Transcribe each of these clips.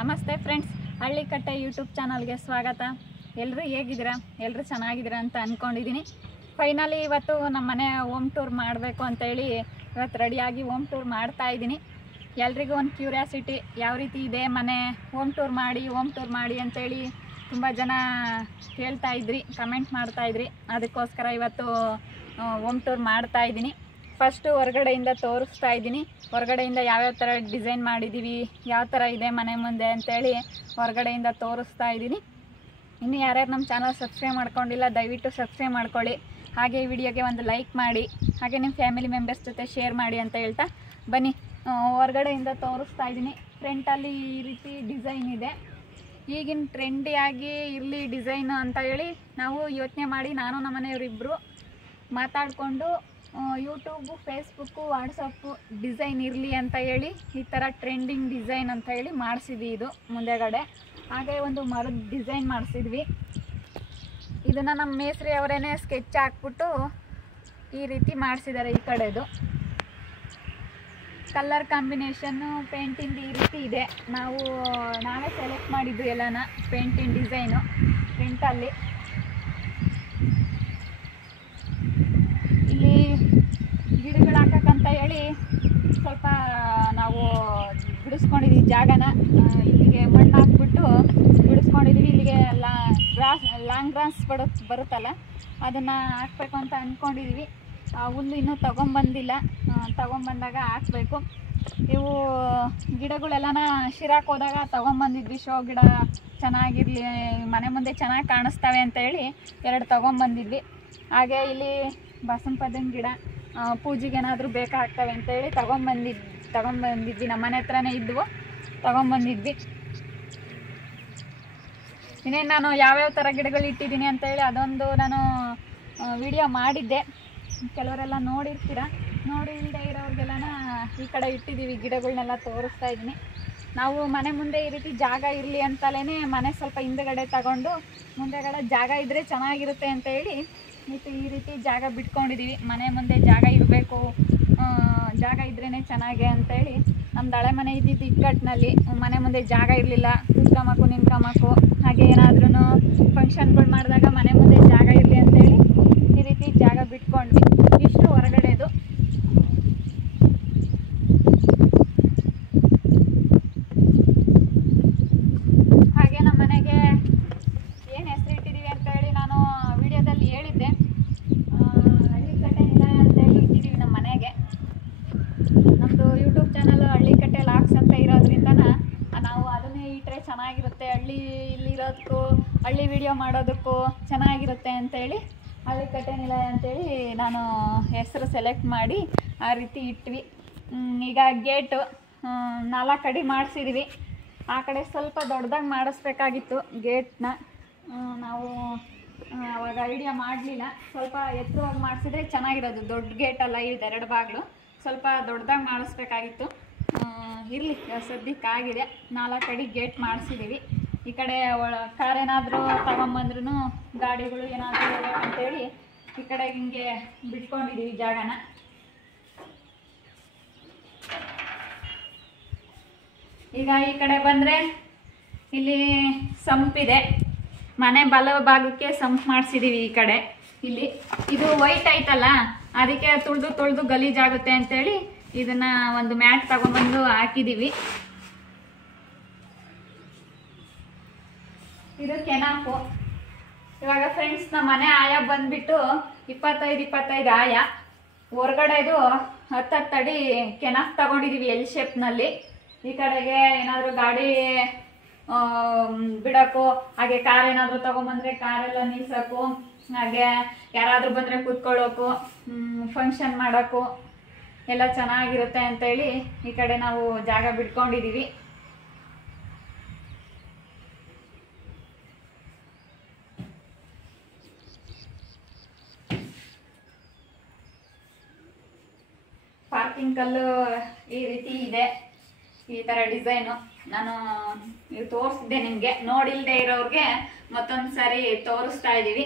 ನಮಸ್ತೆ friends, ಹಳ್ಳಿಕಟ್ಟೆ YouTube ಚಾನಲ್ಗೆ ಸ್ವಾಗತ. ಎಲ್ಲರೂ ಹೇಗಿದ್ದೀರಾ? ಎಲ್ಲರೂ ಚೆನ್ನಾಗಿದ್ದೀರಾ ಅಂತ ಅಂದ್ಕೊಂಡಿದ್ದೀನಿ. ಫೈನಲಿ ಇವತ್ತು ನಮ್ಮ ಮನೆ ಹೋಮ್ ಟೂರ್ ಮಾಡಬೇಕು ಅಂತೇಳಿ ಇವತ್ತು ರೆಡಿಯಾಗಿ ಹೋಮ್ ಟೂರ್ ಮಾಡ್ತಾ ಇದ್ದೀನಿ. ಎಲ್ರಿಗೂ ಒಂದು ಕ್ಯೂರಿಯಾಸಿಟಿ, ಯಾವ ರೀತಿ ಇದೆ ಮನೆ, ಹೋಮ್ ಟೂರ್ ಮಾಡಿ ಅಂತೇಳಿ ತುಂಬ ಜನ ಕೇಳ್ತಾ ಇದ್ರಿ, ಕಮೆಂಟ್ ಮಾಡ್ತಾಯಿದ್ರಿ. ಅದಕ್ಕೋಸ್ಕರ ಇವತ್ತು ಹೋಮ್ ಟೂರ್ ಮಾಡ್ತಾ ಇದ್ದೀನಿ. ಫಸ್ಟು ಹೊರಗಡೆಯಿಂದ ತೋರಿಸ್ತಾ ಇದ್ದೀನಿ. ಹೊರಗಡೆಯಿಂದ ಯಾವ್ಯಾವ ಥರ ಡಿಸೈನ್ ಮಾಡಿದ್ದೀವಿ, ಯಾವ ಥರ ಇದೆ ಮನೆ ಮುಂದೆ ಅಂತೇಳಿ ಹೊರಗಡೆಯಿಂದ ತೋರಿಸ್ತಾ ಇದ್ದೀನಿ. ಇನ್ನು ಯಾರ್ಯಾರು ನಮ್ಮ ಚಾನಲ್ ಸಬ್ಸ್ಕ್ರೈಬ್ ಮಾಡ್ಕೊಂಡಿಲ್ಲ ದಯವಿಟ್ಟು ಸಬ್ಸ್ಕ್ರೈಬ್ ಮಾಡ್ಕೊಳ್ಳಿ. ಹಾಗೆ ಈ ವಿಡಿಯೋಗೆ ಒಂದು ಲೈಕ್ ಮಾಡಿ, ಹಾಗೆ ನಿಮ್ಮ ಫ್ಯಾಮಿಲಿ ಮೆಂಬರ್ಸ್ ಜೊತೆ ಶೇರ್ ಮಾಡಿ ಅಂತ ಹೇಳ್ತಾ ಬನ್ನಿ ಹೊರಗಡೆಯಿಂದ ತೋರಿಸ್ತಾ ಇದ್ದೀನಿ. ಫ್ರಂಟಲ್ಲಿ ಈ ರೀತಿ ಡಿಸೈನ್ ಇದೆ. ಈಗಿನ ಟ್ರೆಂಡಿಯಾಗಿ ಇರಲಿ ಡಿಸೈನ್ ಅಂತ ಹೇಳಿ ನಾವು ಯೋಚನೆ ಮಾಡಿ ನಾನು ನಮ್ಮ ಮನೆಯವರಿಬ್ಬರು ಮಾತಾಡಿಕೊಂಡು ಯೂಟ್ಯೂಬು, ಫೇಸ್ಬುಕ್ಕು, ವಾಟ್ಸಪ್ಪು ಡಿಸೈನ್ ಇರಲಿ ಅಂತ ಹೇಳಿ ಈ ಥರ ಟ್ರೆಂಡಿಂಗ್ ಡಿಸೈನ್ ಅಂತ ಹೇಳಿ ಮಾಡಿಸಿದ್ವಿ. ಇದು ಮುಂದೆಗಡೆ ಹಾಗೆ ಒಂದು ಮರದ ಡಿಸೈನ್ ಮಾಡಿಸಿದ್ವಿ. ಇದನ್ನು ನಮ್ಮ ಮೇಸ್ತ್ರಿ ಅವರೇನೆ ಸ್ಕೆಚ್ ಹಾಕ್ಬಿಟ್ಟು ಈ ರೀತಿ ಮಾಡಿಸಿದ್ದಾರೆ. ಈ ಕಡೆದು ಕಲರ್ ಕಾಂಬಿನೇಷನ್ನು ಪೇಂಟಿಂಗ್ ಈ ರೀತಿ ಇದೆ. ನಾವೇ ಸೆಲೆಕ್ಟ್ ಮಾಡಿದ್ದು ಎಲ್ಲನ ಪೇಂಟಿಂಗ್ ಡಿಸೈನು ಪ್ರಿಂಟಲ್ಲಿ. ಇಲ್ಲಿ ಗಿಡಗಳು ಹಾಕಕ್ಕಂತ ಹೇಳಿ ಸ್ವಲ್ಪ ನಾವು ಬಿಡಿಸ್ಕೊಂಡಿದ್ದೀವಿ ಜಾಗನ. ಇಲ್ಲಿಗೆ ಮಣ್ಣು ಹಾಕ್ಬಿಟ್ಟು ಬಿಡಿಸ್ಕೊಂಡಿದ್ದೀವಿ. ಇಲ್ಲಿಗೆ ಲಾಂಗ್ ಗ್ರಾಸ್ ಬರುತ್ತಲ್ಲ, ಅದನ್ನು ಹಾಕ್ಬೇಕು ಅಂತ ಅಂದ್ಕೊಂಡಿದ್ದೀವಿ. ಹುಲ್ಲು ಇನ್ನೂ ತೊಗೊಂಬಂದಿಲ್ಲ, ತೊಗೊಂಬಂದಾಗ ಹಾಕಬೇಕು. ಇವು ಗಿಡಗಳೆಲ್ಲನ ಶಿರಾಕ್ ಹೋದಾಗ ತೊಗೊಂಬಂದಿದ್ವಿ. ಶೋ ಗಿಡ ಚೆನ್ನಾಗಿರಲಿ, ಮನೆ ಮುಂದೆ ಚೆನ್ನಾಗಿ ಕಾಣಿಸ್ತವೆ ಅಂತ ಹೇಳಿ 2 ತೊಗೊಂಬಂದಿದ್ವಿ. ಹಾಗೆ ಇಲ್ಲಿ ಬಸಂಪದನ ಗಿಡ ಪೂಜೆಗೆ ಏನಾದರೂ ಬೇಕಾಗ್ತವೆ ಅಂತೇಳಿ ತಗೊಂಬಂದಿದ್ವಿ. ನಮ್ಮ ಮನೆ ಹತ್ರನೇ ಇದ್ವು, ತೊಗೊಂಬಂದಿದ್ವಿ. ಇನ್ನೇನು ನಾನು ಯಾವ್ಯಾವ ಥರ ಗಿಡಗಳು ಇಟ್ಟಿದ್ದೀನಿ ಅಂತೇಳಿ ಅದೊಂದು ನಾನು ವಿಡಿಯೋ ಮಾಡಿದ್ದೆ. ಕೆಲವರೆಲ್ಲ ನೋಡಿರ್ತೀರ, ನೋಡಿಲ್ಲದೆ ಇರೋರಿಗೆಲ್ಲನ ಈ ಕಡೆ ಇಟ್ಟಿದ್ದೀವಿ ಗಿಡಗಳನ್ನೆಲ್ಲ ತೋರಿಸ್ತಾ ಇದ್ದೀನಿ. ನಾವು ಮನೆ ಮುಂದೆ ಈ ರೀತಿ ಜಾಗ ಇರಲಿ ಅಂತಲೇ ಮನೆ ಸ್ವಲ್ಪ ಹಿಂದೆಗಡೆ ತಗೊಂಡು ಮುಂದೆಗಡೆ ಜಾಗ ಇದ್ದರೆ ಚೆನ್ನಾಗಿರುತ್ತೆ ಅಂತ ಹೇಳಿ ಈ ರೀತಿ ಜಾಗ ಬಿಟ್ಕೊಂಡಿದ್ದೀವಿ. ಮನೆ ಮುಂದೆ ಜಾಗ ಇರಬೇಕು, ಜಾಗ ಇದ್ರೇ ಚೆನ್ನಾಗೆ ಅಂತೇಳಿ. ನಮ್ದು ಹಳೆ ಮನೆ ಇದ್ದಿದ್ದು ಇಕ್ಕಟ್ಟಿನಲ್ಲಿ, ಮನೆ ಮುಂದೆ ಜಾಗ ಇರಲಿಲ್ಲ, ಕೂತ್ಕೊಂಬೇಕು ನಿಂತ್ಕೊಂಬೇಕು. ಹಾಗೆ ಏನಾದ್ರೂ ಫಂಕ್ಷನ್ಗಳು ಮಾಡಿದಾಗ ಮನೆ ಮುಂದೆ ಜಾಗ ಇರಲಿ ಅಂತೇಳಿ ಈ ರೀತಿ ಜಾಗ ಬಿಟ್ಕೊಂಡ್ವಿ. ಇಷ್ಟು ಹೊರಗಡೆದು. ಹಾಗೆ ನಮ್ಮ ಮನೆಗೆ ಏನು ಹೆಸರು ಇಟ್ಟಿದ್ದೀವಿ ಅಂತ ಹೇಳಿ ನಾನು ವಿಡಿಯೋದಲ್ಲಿ ಹೇಳಿದ್ದೆ. ಹಳ್ಳಿಕಟ್ಟೆ ನಿಲಯ ಅಂತೇಳಿ ಇಟ್ಟಿದ್ದೀವಿ ನಮ್ಮ ಮನೆಗೆ. ನಮ್ಮದು ಯೂಟ್ಯೂಬ್ ಚಾನಲ್ ಹಳ್ಳಿಕಟ್ಟೆ ಲಾಕ್ಸ್ ಅಂತ ಇರೋದ್ರಿಂದ ನಾವು ಅದನ್ನೇ ಇಟ್ಟರೆ ಚೆನ್ನಾಗಿರುತ್ತೆ, ಇಲ್ಲಿರೋದಕ್ಕೂ ಹಳ್ಳಿ ವಿಡಿಯೋ ಮಾಡೋದಕ್ಕೂ ಚೆನ್ನಾಗಿರುತ್ತೆ ಅಂತೇಳಿ ಹಳ್ಳಿಕಟ್ಟೆ ನಿಲಯ ಅಂತೇಳಿ ನಾನು ಹೆಸರು ಸೆಲೆಕ್ಟ್ ಮಾಡಿ ಆ ರೀತಿ ಇಟ್ವಿ. ಈಗ ಗೇಟು 4 ಅಡಿ ಮಾಡಿಸಿದ್ವಿ. ಆ ಕಡೆ ಸ್ವಲ್ಪ ದೊಡ್ಡದಾಗಿ ಮಾಡಿಸ್ಬೇಕಾಗಿತ್ತು ಗೇಟ್ನ. ನಾವು ಅವಾಗ ಐಡಿಯಾ ಮಾಡಲಿಲ್ಲ. ಸ್ವಲ್ಪ ಎತ್ತರವಾಗಿ ಮಾಡಿಸಿದ್ರೆ ಚೆನ್ನಾಗಿರೋದು. ದೊಡ್ಡ ಗೇಟಲ್ಲ, ಇದು 2 ಬಾಗಿಲು, ಸ್ವಲ್ಪ ದೊಡ್ಡದಾಗಿ ಮಾಡಿಸ್ಬೇಕಾಗಿತ್ತು. ಇರಲಿ, ಸದ್ಯಕ್ಕಾಗಿದೆ. 4 ಅಡಿ ಗೇಟ್ ಮಾಡಿಸಿದ್ದೀವಿ. ಈ ಕಡೆ ಕಾರ್ ಏನಾದರೂ ತಗೊಂಬಂದ್ರೂ, ಗಾಡಿಗಳು ಏನಾದರೂ ಅಂತೇಳಿ ಈ ಕಡೆ ಹಿಂಗೆ ಬಿಟ್ಕೊಂಡಿದ್ದೀವಿ ಜಾಗನ. ಈಗ ಈ ಕಡೆ ಬಂದರೆ ಇಲ್ಲಿ ಸಂಪಿದೆ. ಮನೆ ಬಲ ಭಾಗಕ್ಕೆ ಸಂಪ್ ಮಾಡಿಸಿದ್ದೀವಿ. ಈ ಕಡೆ ಇಲ್ಲಿ ಇದು ವೈಟ್ ಆಯ್ತಲ್ಲ, ಅದಕ್ಕೆ ತುಳಿದು ಗಲೀಜಾಗುತ್ತೆ ಅಂತೇಳಿ ಇದನ್ನ ಒಂದು ಮ್ಯಾಟ್ ತಗೊಂಡ್ಬಂದು ಹಾಕಿದ್ದೀವಿ. ಇದು ಕೆನಾಪು. ಇವಾಗ ಫ್ರೆಂಡ್ಸ್, ನಮ್ಮ ಮನೆ ಆಯ ಬಂದ್ಬಿಟ್ಟು 25 ಆಯ. ಹೊರಗಡೆದು 10 ಅಡಿ ಕೆನಾಫ್ ತಗೊಂಡಿದ್ದೀವಿ ಎಲ್ ಶೇಪ್ನಲ್ಲಿ. ಈ ಕಡೆಗೆ ಏನಾದರೂ ಗಾಡಿ ಬಿಡೋಕ್ಕೂ, ಹಾಗೆ ಕಾರ್ ಏನಾದರೂ ತೊಗೊಂಬಂದರೆ ಕಾರೆಲ್ಲ ನಿಲ್ಸೋಕ್ಕೂ, ಹಾಗೆ ಯಾರಾದರೂ ಬಂದರೆ ಕೂತ್ಕೊಳ್ಳೋಕ್ಕೂ, ಫಂಕ್ಷನ್ ಮಾಡೋಕ್ಕೂ ಎಲ್ಲ ಚೆನ್ನಾಗಿರುತ್ತೆ ಅಂತೇಳಿ ಈ ಕಡೆ ನಾವು ಜಾಗ ಬಿಟ್ಕೊಂಡಿದ್ದೀವಿ. ಪಾರ್ಕಿಂಗ್ ಕಲ್ಲು ಈ ರೀತಿ ಇದೆ, ಈ ಥರ ಡಿಸೈನು. ನಾನು ತೋರಿಸಿದ್ದೆ ನಿಮಗೆ, ನೋಡಿಲ್ಲದೆ ಇರೋರಿಗೆ ಮತ್ತೊಂದು ಸಾರಿ ತೋರಿಸ್ತಾ ಇದ್ದೀವಿ.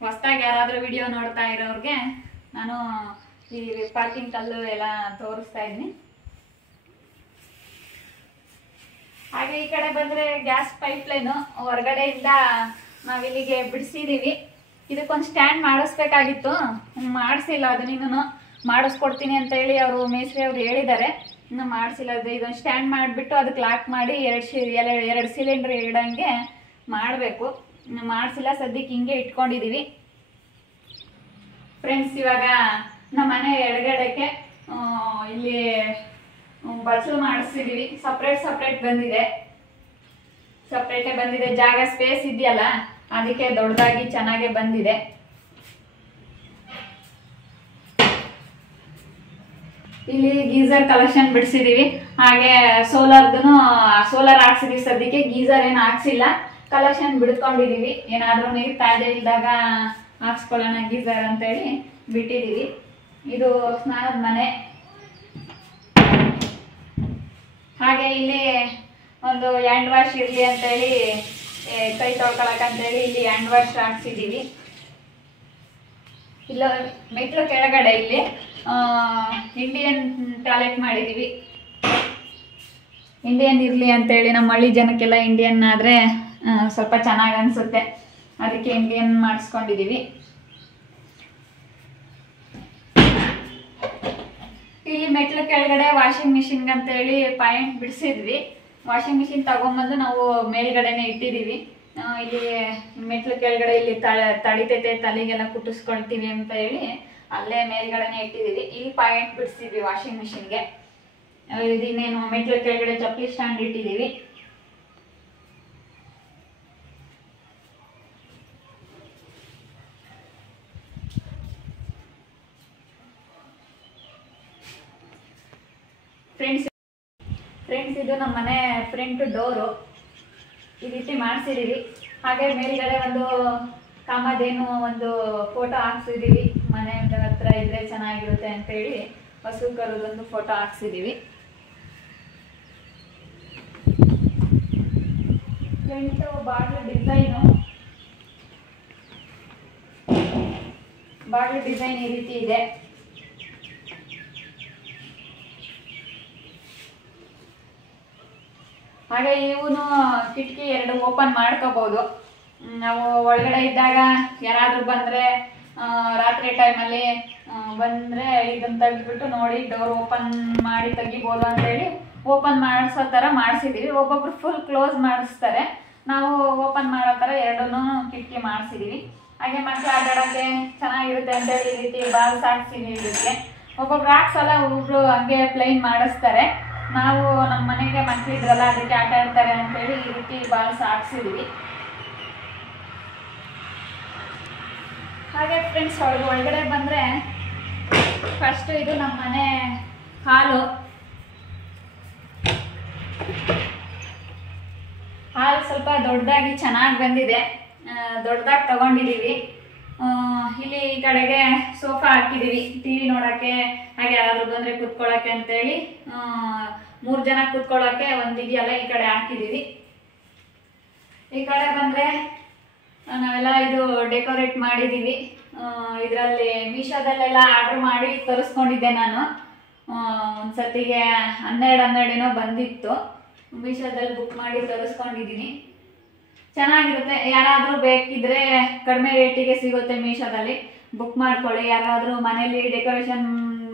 ಹೊಸದಾಗಿ ಯಾರಾದರೂ ವಿಡಿಯೋ ನೋಡ್ತಾ ಇರೋರಿಗೆ ನಾನು ಈ ಪಾರ್ಕಿಂಗ್ ಕಲ್ಲು ಎಲ್ಲ ತೋರಿಸ್ತಾ ಇದ್ದೀನಿ. ಹಾಗೆ ಈ ಕಡೆ ಬಂದ್ರೆ ಗ್ಯಾಸ್ ಪೈಪ್ ಲೈನು ಹೊರಗಡೆಯಿಂದ ನಾವಿಲ್ಲಿಗೆ ಬಿಡಿಸಿದೀವಿ. ಇದಕ್ಕೊಂದು ಸ್ಟ್ಯಾಂಡ್ ಮಾಡಿಸ್ಬೇಕಾಗಿತ್ತು, ಮಾಡಿಸಿಲ್ಲ. ಅದನ್ನಿನ್ನು ಮಾಡಿಸ್ಕೊಡ್ತೀನಿ ಅಂತ ಹೇಳಿ ಅವರು ಮೇಸ್ತ್ರಿ ಅವರು ಹೇಳಿದ್ದಾರೆ, ಇನ್ನು ಮಾಡಿಸಿಲ್ಲ. ಅದು ಇದೊಂದು ಸ್ಟ್ಯಾಂಡ್ ಮಾಡಿಬಿಟ್ಟು ಅದಕ್ಕೆ ಲಾಕ್ ಮಾಡಿ ಎರಡು ಸಿಲಿಂಡ್ರ್ ಇಡಂಗೆ ಮಾಡಬೇಕು. ಇನ್ನು ಮಾಡಿಸಿಲ್ಲ, ಸದ್ಯಕ್ಕೆ ಹಿಂಗೆ ಇಟ್ಕೊಂಡಿದ್ದೀವಿ. ಫ್ರೆಂಡ್ಸ್, ಇವಾಗ ನಮ್ಮ ಮನೆ ಎಡಗಡೆಗೆ ಇಲ್ಲಿ ಬಚ್ಚಲು ಮಾಡಿಸ್ತಿದೀವಿ. ಸಪ್ರೇಟ್ ಬಂದಿದೆ, ಸಪ್ರೇಟೇ ಬಂದಿದೆ. ಜಾಗ ಸ್ಪೇಸ್ ಇದೆಯಲ್ಲ, ಅದಕ್ಕೆ ದೊಡ್ಡದಾಗಿ ಚೆನ್ನಾಗೆ ಬಂದಿದೆ. ಇಲ್ಲಿ ಗೀಸರ್ ಕಲೆಕ್ಷನ್ ಬಿಡಿಸಿದೀವಿ. ಹಾಗೆ ಸೋಲಾರ್ ಹಾಕ್ಸಿದೀವಿ. ಸದ್ಯಕ್ಕೆ ಗೀಸರ್ ಏನು ಹಾಕ್ಸಿಲ್ಲ, ಕಲೆಕ್ಷನ್ ಬಿಡ್ಕೊಂಡಿದೀವಿ. ಏನಾದ್ರೂ ನೀರು ಕಾಯ್ದೆ ಇಲ್ದಾಗ ಹಾಕ್ಸ್ಕೊಳ್ಳೋಣ ಗೀಸರ್ ಅಂತ ಹೇಳಿ ಬಿಟ್ಟಿದೀವಿ. ಇದು ಸ್ನಾನದ ಮನೆ. ಹಾಗೆ ಇಲ್ಲಿ ಒಂದು ಹ್ಯಾಂಡ್ ವಾಶ್ ಇರಲಿ ಅಂತ ಹೇಳಿ, ಕೈ ತೊಳ್ಕೊಳಕಂತೇಳಿ ಇಲ್ಲಿ ಹ್ಯಾಂಡ್ ವಾಶ್ ಹಾಕ್ಸಿದೀವಿ. ಇಲ್ಲ ಮೆಟ್ಲು ಕೆಳಗಡೆ ಇಲ್ಲಿ ಇಂಡಿಯನ್ ಟಾಯ್ಲೆಟ್ ಮಾಡಿದೀವಿ. ಇಂಡಿಯನ್ ಇರಲಿ ಅಂತೇಳಿ, ನಮ್ಮ ಹಳ್ಳಿ ಜನಕ್ಕೆಲ್ಲ ಇಂಡಿಯನ್ ಆದರೆ ಸ್ವಲ್ಪ ಚೆನ್ನಾಗಿ ಅನಿಸುತ್ತೆ, ಅದಕ್ಕೆ ಇಂಡಿಯನ್ ಮಾಡಿಸ್ಕೊಂಡಿದ್ದೀವಿ. ಇಲ್ಲಿ ಮೆಟ್ಲು ಕೆಳಗಡೆ ವಾಷಿಂಗ್ ಮಿಷಿನ್ಗೆ ಅಂತೇಳಿ ಪಾಯಿಂಟ್ ಬಿಡಿಸಿದ್ವಿ. ವಾಷಿಂಗ್ ಮಿಷಿನ್ ತಗೊಂಬಂದು ನಾವು ಮೇಲ್ಗಡೆನೆ ಇಟ್ಟಿದ್ದೀವಿ. ಇಲ್ಲಿ ಮೆಟ್ಲು ಕೆಳಗಡೆ ಇಲ್ಲಿ ತಡಿತೈತೆ, ತಲೆಗೆಲ್ಲ ಕುಟ್ಟಿಸ್ಕೊಳ್ತೀವಿ ಅಂತ ಹೇಳಿ ಅಲ್ಲೇ ಮೇಲ್ಗಡೆನೆ ಇಟ್ಟಿದ್ದೀವಿ. ಇಲ್ಲಿ ಪಾಯಿಂಟ್ ಬಿಡಿಸಿದ್ವಿ ವಾಷಿಂಗ್ ಮಿಷಿನ್ಗೆ. ಇದನ್ನೇನು ಮೆಟ್ಲು ಕೆಳಗಡೆ ಚಪ್ಪಲಿ ಸ್ಟ್ಯಾಂಡ್ ಇಟ್ಟಿದ್ದೀವಿ. ಫ್ರೆಂಡ್ಸ್, ಇದು ನಮ್ಮ ಮನೆ ಫ್ರಂಟ್ ಡೋರು ಈ ರೀತಿ ಮಾಡಿಸಿದೀವಿ. ಹಾಗೆ ಮೇಲ್ಗಡೆ ಒಂದು ಕಾಮಧೇನು ಒಂದು ಫೋಟೋ ಹಾಕ್ಸಿದೀವಿ. ಮನೆ ಹತ್ರ ಇದ್ರೆ ಚೆನ್ನಾಗಿರುತ್ತೆ ಅಂತೇಳಿ ಹಸು ಕರುದೊಂದು ಫೋಟೋ ಹಾಕ್ಸಿದೀವಿ. ಫ್ರಂಟ್ ಬಾಗಿಲು ಡಿಸೈನ್ ಈ ರೀತಿ ಇದೆ. ಹಾಗೆ ಇವನು ಕಿಟಕಿ ಎರಡು ಓಪನ್ ಮಾಡ್ಕೋಬಹುದು. ನಾವು ಒಳಗಡೆ ಇದ್ದಾಗ ಯಾರಾದ್ರೂ ಬಂದ್ರೆ ರಾತ್ರಿ ಟೈಮಲ್ಲಿ ಬಂದ್ರೆ ಇದನ್ನ ತೆಗೆದ್ಬಿಟ್ಟು ನೋಡಿ ಡೋರ್ ಓಪನ್ ಮಾಡಿ ತೆಗಿಬೋದು ಅಂತೇಳಿ ಓಪನ್ ಮಾಡಿಸೋ ಥರ ಮಾಡಿಸಿದೀವಿ. ಒಬ್ಬೊಬ್ರು ಫುಲ್ ಕ್ಲೋಸ್ ಮಾಡಿಸ್ತಾರೆ, ನಾವು ಓಪನ್ ಮಾಡೋ ಥರ ಎರಡನ್ನೂ ಕಿಟಕಿ ಮಾಡಿಸಿದೀವಿ. ಹಾಗೆ ಮಕ್ಕಳು ಆಟಾಡೋಕ್ಕೆ ಚೆನ್ನಾಗಿರುತ್ತೆ ಅಂತೇಳಿ ಈ ರೀತಿ ಬಾಲ್ಸ್ ಹಾಕ್ಸಿದೀವಿ. ಇದಕ್ಕೆ ಒಬ್ಬೊಬ್ರು ಹಾಕ್ಸಲ್ಲ, ಒಬ್ಬೊಬ್ರು ಹಂಗೆ ಪ್ಲೈನ್ ಮಾಡಿಸ್ತಾರೆ. ನಾವು ನಮ್ಮ ಮನೆಗೆ ಮಕ್ಕಳಿದ್ರಲ್ಲ, ಅದಕ್ಕೆ ಆಟ ಆಡ್ತಾರೆ ಅಂತೇಳಿ ಈ ರೀತಿ ಬಾಲ್ಸ್ ಹಾಕ್ಸಿದೀವಿ. ಹಾಗೆ ಫ್ರೆಂಡ್ಸ್, ಒಳಗಡೆ ಬಂದರೆ ಫಸ್ಟ್ ಇದು ನಮ್ಮ ಮನೆ ಹಾಲು ಸ್ವಲ್ಪ ದೊಡ್ಡದಾಗಿ ಚೆನ್ನಾಗಿ ಬಂದಿದೆ, ದೊಡ್ಡದಾಗಿ ತಗೊಂಡಿದ್ದೀವಿ. ಇಲ್ಲಿ ಈ ಕಡೆಗೆ ಸೋಫಾ ಹಾಕಿದೀವಿ, ಟಿವಿ ನೋಡಕ್ಕೆ, ಹಾಗೆ ಯಾರಾದ್ರೂ ಬಂದ್ರೆ ಕುತ್ಕೊಳ್ಳೋಕೆ ಅಂತೇಳಿ 3 ಜನ ಕುತ್ಕೊಳ್ಳೋಕೆ ಒಂದಿದೆಯಲ್ಲ, ಈ ಕಡೆ ಹಾಕಿದೀವಿ. ಈ ಕಡೆ ಬಂದ್ರೆ ನಾವೆಲ್ಲ ಇದು ಡೆಕೋರೇಟ್ ಮಾಡಿದೀವಿ. ಇದರಲ್ಲಿ ಮೀಶೋದಲ್ಲೆಲ್ಲ ಆರ್ಡರ್ ಮಾಡಿ ತರಿಸ್ಕೊಂಡಿದ್ದೆ ನಾನು. ಒಂದ್ಸತಿಗೆ 12 ಬಂದಿತ್ತು. ಮೀಶೋದಲ್ಲಿ ಬುಕ್ ಮಾಡಿ ತರಿಸ್ಕೊಂಡಿದ್ದೀನಿ. ಚೆನ್ನಾಗಿರುತ್ತೆ, ಯಾರಾದರೂ ಬೇಕಿದ್ರೆ ಕಡಿಮೆ ರೇಟಿಗೆ ಸಿಗುತ್ತೆ ಮೀಶೋದಲ್ಲಿ, ಬುಕ್ ಮಾಡ್ಕೊಳ್ಳಿ. ಯಾರಾದರೂ ಮನೇಲಿ ಡೆಕೋರೇಷನ್